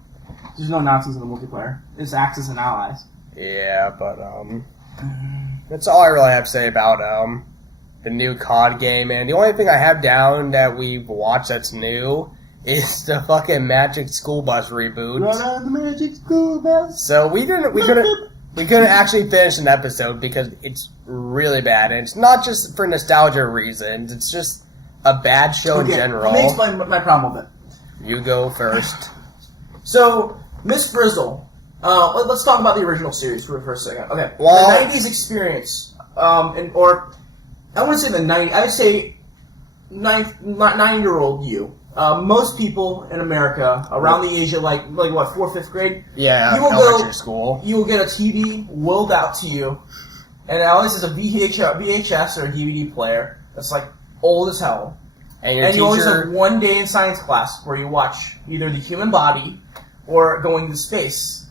There's no Nazis in the multiplayer. It's Axis and Allies. Yeah, but, that's all I really have to say about, the new COD game, and the only thing I have down that we've watched that's new is the fucking Magic School Bus reboot. Run on the Magic School Bus. So we couldn't actually finish an episode because it's really bad, and it's not just for nostalgia reasons. It's just a bad show in general. Let me explain my problem with it. You go first. So Miss Frizzle. Let's talk about the original series for a second. Okay. Well, the 90s experience, I wouldn't say the 90s. I would say 9-year-old you. Most people in America around the age of like what, 4th, 5th grade. Yeah, elementary school. You will get a TV willed out to you, and now this is a VHS or a DVD player that's like old as hell. And you always have one day in science class where you watch either the human body or going to space.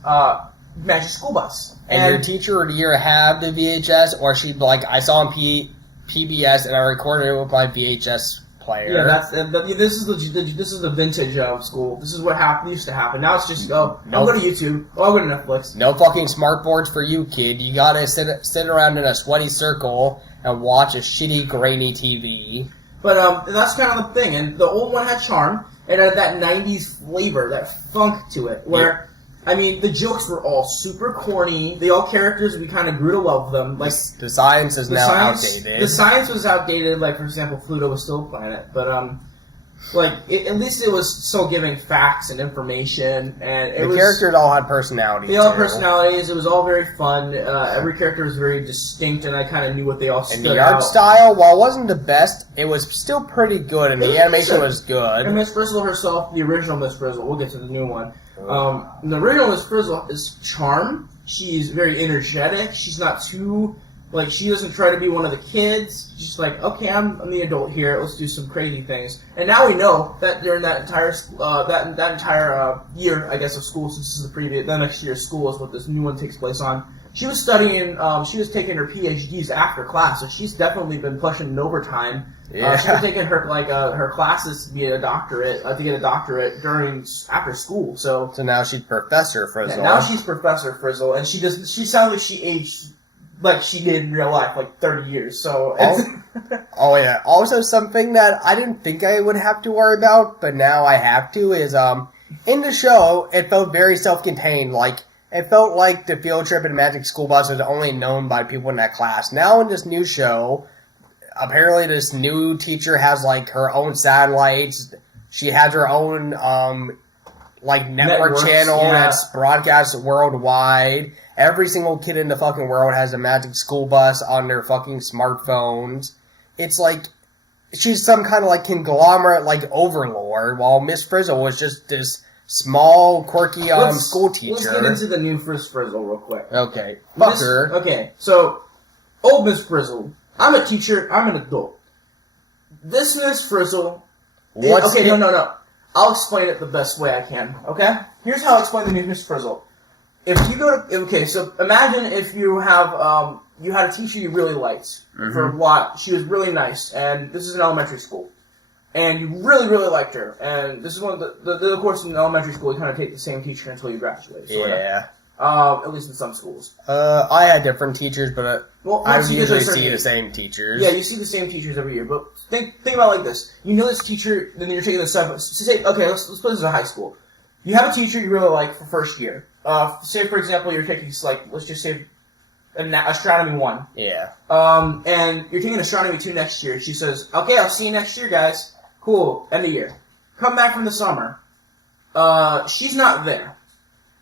Magic School Bus. And your teacher would either have the VHS or she'd be like, I saw on PBS and I recorded it with my VHS player. Yeah, this is the vintage of school. This is what used to happen. Now it's just I'll go to YouTube. I'll go to Netflix. No fucking smart boards for you, kid. You gotta sit around in a sweaty circle and watch a shitty, grainy TV. But that's kind of the thing. And the old one had charm and had that 90s flavor, that funk to it, where I mean, the jokes were all super corny. All characters, we kind of grew to love them. Like the science is now outdated. The science was outdated. Like, for example, Pluto was still a planet, but at least it was still giving facts and information, and the characters all had personalities. They all had personalities. It was all very fun. Every character was very distinct, and I kind of knew what they all stood out. And the art style, while it wasn't the best, it was still pretty good, and the animation was good. And Miss Frizzle herself, the original Miss Frizzle, we'll get to the new one. The original Miss Frizzle is charm. She's very energetic. She's not too... Like, she doesn't try to be one of the kids. She's like, okay, I'm the adult here. Let's do some crazy things. And now we know that during that entire year, I guess, of school, since this is the next year of school is what this new one takes place on. She was studying. She was taking her PhDs after class, so she's definitely been pushing overtime. Yeah. She was taking her classes to get a doctorate after school. So now she's Professor Frizzle. Yeah, now she's Professor Frizzle, and she sounds like she aged. Like she did in real life, like 30 years. So, oh yeah. Also, something that I didn't think I would have to worry about, but now I have to is in the show, it felt very self-contained. Like it felt like the field trip and Magic School Bus was only known by people in that class. Now in this new show, apparently this new teacher has like her own satellites. She has her own network channel that's broadcast worldwide. Every single kid in the fucking world has a Magic School Bus on their fucking smartphones. It's like she's some kind of like conglomerate like overlord, while Miss Frizzle was just this small, quirky school teacher. Let's get into the new Miss Frizzle real quick. Okay. Fuck her. Okay, so old Miss Frizzle. I'm a teacher. I'm an adult. This Miss Frizzle. No. I'll explain it the best way I can. Okay. Here's how I explain the new Miss Frizzle. If you go to so imagine if you have you had a teacher you really liked for a lot. She was really nice, and this is an elementary school, and you really really liked her. And this is one of the course in elementary school you kind of take the same teacher until you graduate. Yeah. At least in some schools. I had different teachers, but I usually see the same teachers. Yeah, you see the same teachers every year. But think about it like this: you know this teacher, then you're taking the stuff. Say, okay, let's put this in high school. You have a teacher you really like for first year. Say, for example, you're taking, let's just say, Astronomy 1. Yeah. And you're taking Astronomy 2 next year. She says, okay, I'll see you next year, guys. Cool. End of year. Come back from the summer. She's not there.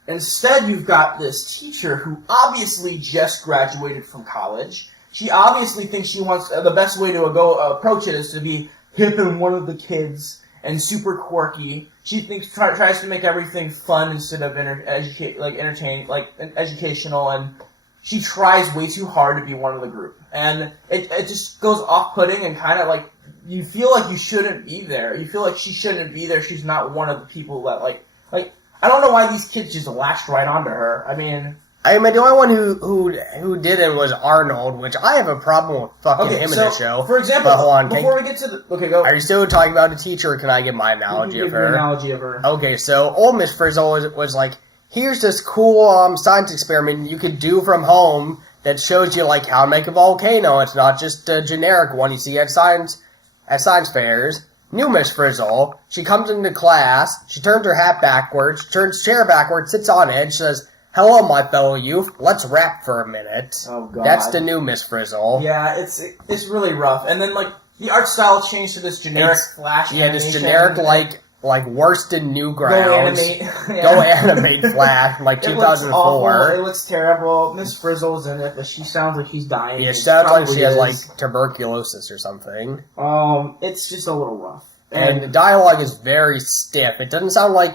Instead, you've got this teacher who obviously just graduated from college. She obviously thinks she wants, the best way to approach it is to be hip and one of the kids and super quirky. She tries to make everything fun instead of entertaining, educational, and she tries way too hard to be one of the group. And it just goes off-putting and kind of like, you feel like you shouldn't be there. You feel like she shouldn't be there. She's not one of the people that, I don't know why these kids just latched right onto her. I mean, the only one who didn't was Arnold, which I have a problem with fucking him in the show. For example, hold on, before we get to the... Okay, go. Are you still talking about the teacher, or can I give my analogy of her? Analogy of her. Okay, so old Miss Frizzle was like, here's this cool science experiment you could do from home that shows you like how to make a volcano. It's not just a generic one you see at science fairs. New Miss Frizzle, she comes into class, she turns her hat backwards, turns the chair backwards, sits on it, she says, hello, my fellow youth. Let's rap for a minute. Oh, God. That's the new Miss Frizzle. Yeah, it's really rough. And then, the art style changed to this generic Flash animation. Yeah, this generic, like worse than Newgrounds. Go animate Flash, 2004. Looks awful. It looks terrible. Miss Frizzle's in it, but she sounds like she's dying. Yeah, she sounds like she has, tuberculosis or something. It's just a little rough. And the dialogue is very stiff. It doesn't sound like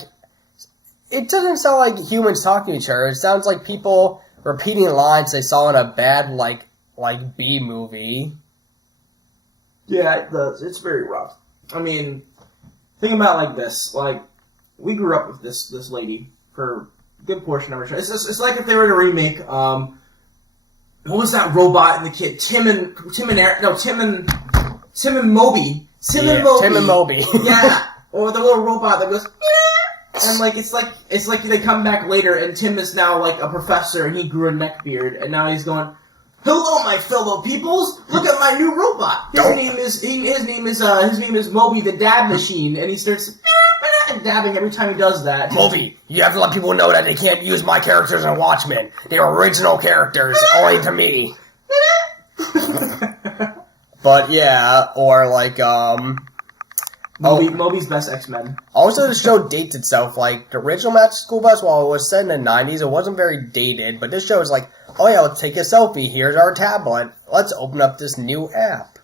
humans talking to each other. It sounds like people repeating lines they saw in a bad, B movie. Yeah, it does. It's very rough. I mean, think about it like this. We grew up with this lady for a good portion of our time. It's like if they were to remake, what was that robot and the kid? Tim and Moby. Tim and Moby. Yeah. Or the little robot that goes, and it's like they come back later and Tim is now a professor and he grew a neck beard and now he's going, hello, my fellow peoples! Look at my new robot. His name is Moby the Dad Machine, and he starts. dabbing every time he does that. Moby, you have to let people know that they can't use my characters in Watchmen. They're original characters, only to me. But yeah, or like, Moby's best X-Men. Also, the show dates itself. Like, the original Magic School Bus, while it was set in the 90s, it wasn't very dated. But this show is like, oh yeah, let's take a selfie. Here's our tablet. Let's open up this new app.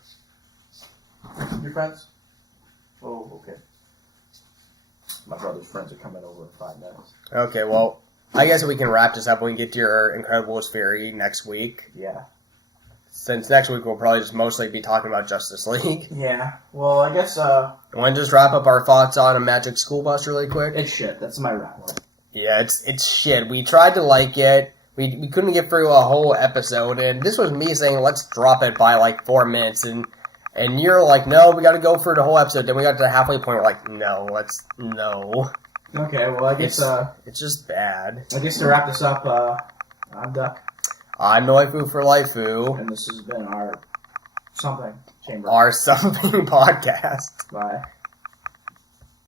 Your friends? Oh, okay. My brother's friends are coming over in 5 minutes. Okay, well, I guess we can wrap this up when we get to your Incredibles theory next week. Yeah. Since next week we'll probably just mostly be talking about Justice League. Yeah. Well, I guess, Want to just wrap up our thoughts on a Magic School Bus really quick? it's shit. That's my wrap up. Yeah, it's shit. We tried to like it. We couldn't get through a whole episode, and this was me saying, let's drop it by like 4 minutes, and you're like, no, we gotta go for the whole episode. Then we got to the halfway point, we're like, no. Okay, well, I guess, It's just bad. I guess to wrap this up, I'm Duck. I'm Noifu for Laifu. And this has been our something chamber. Our something podcast. Bye.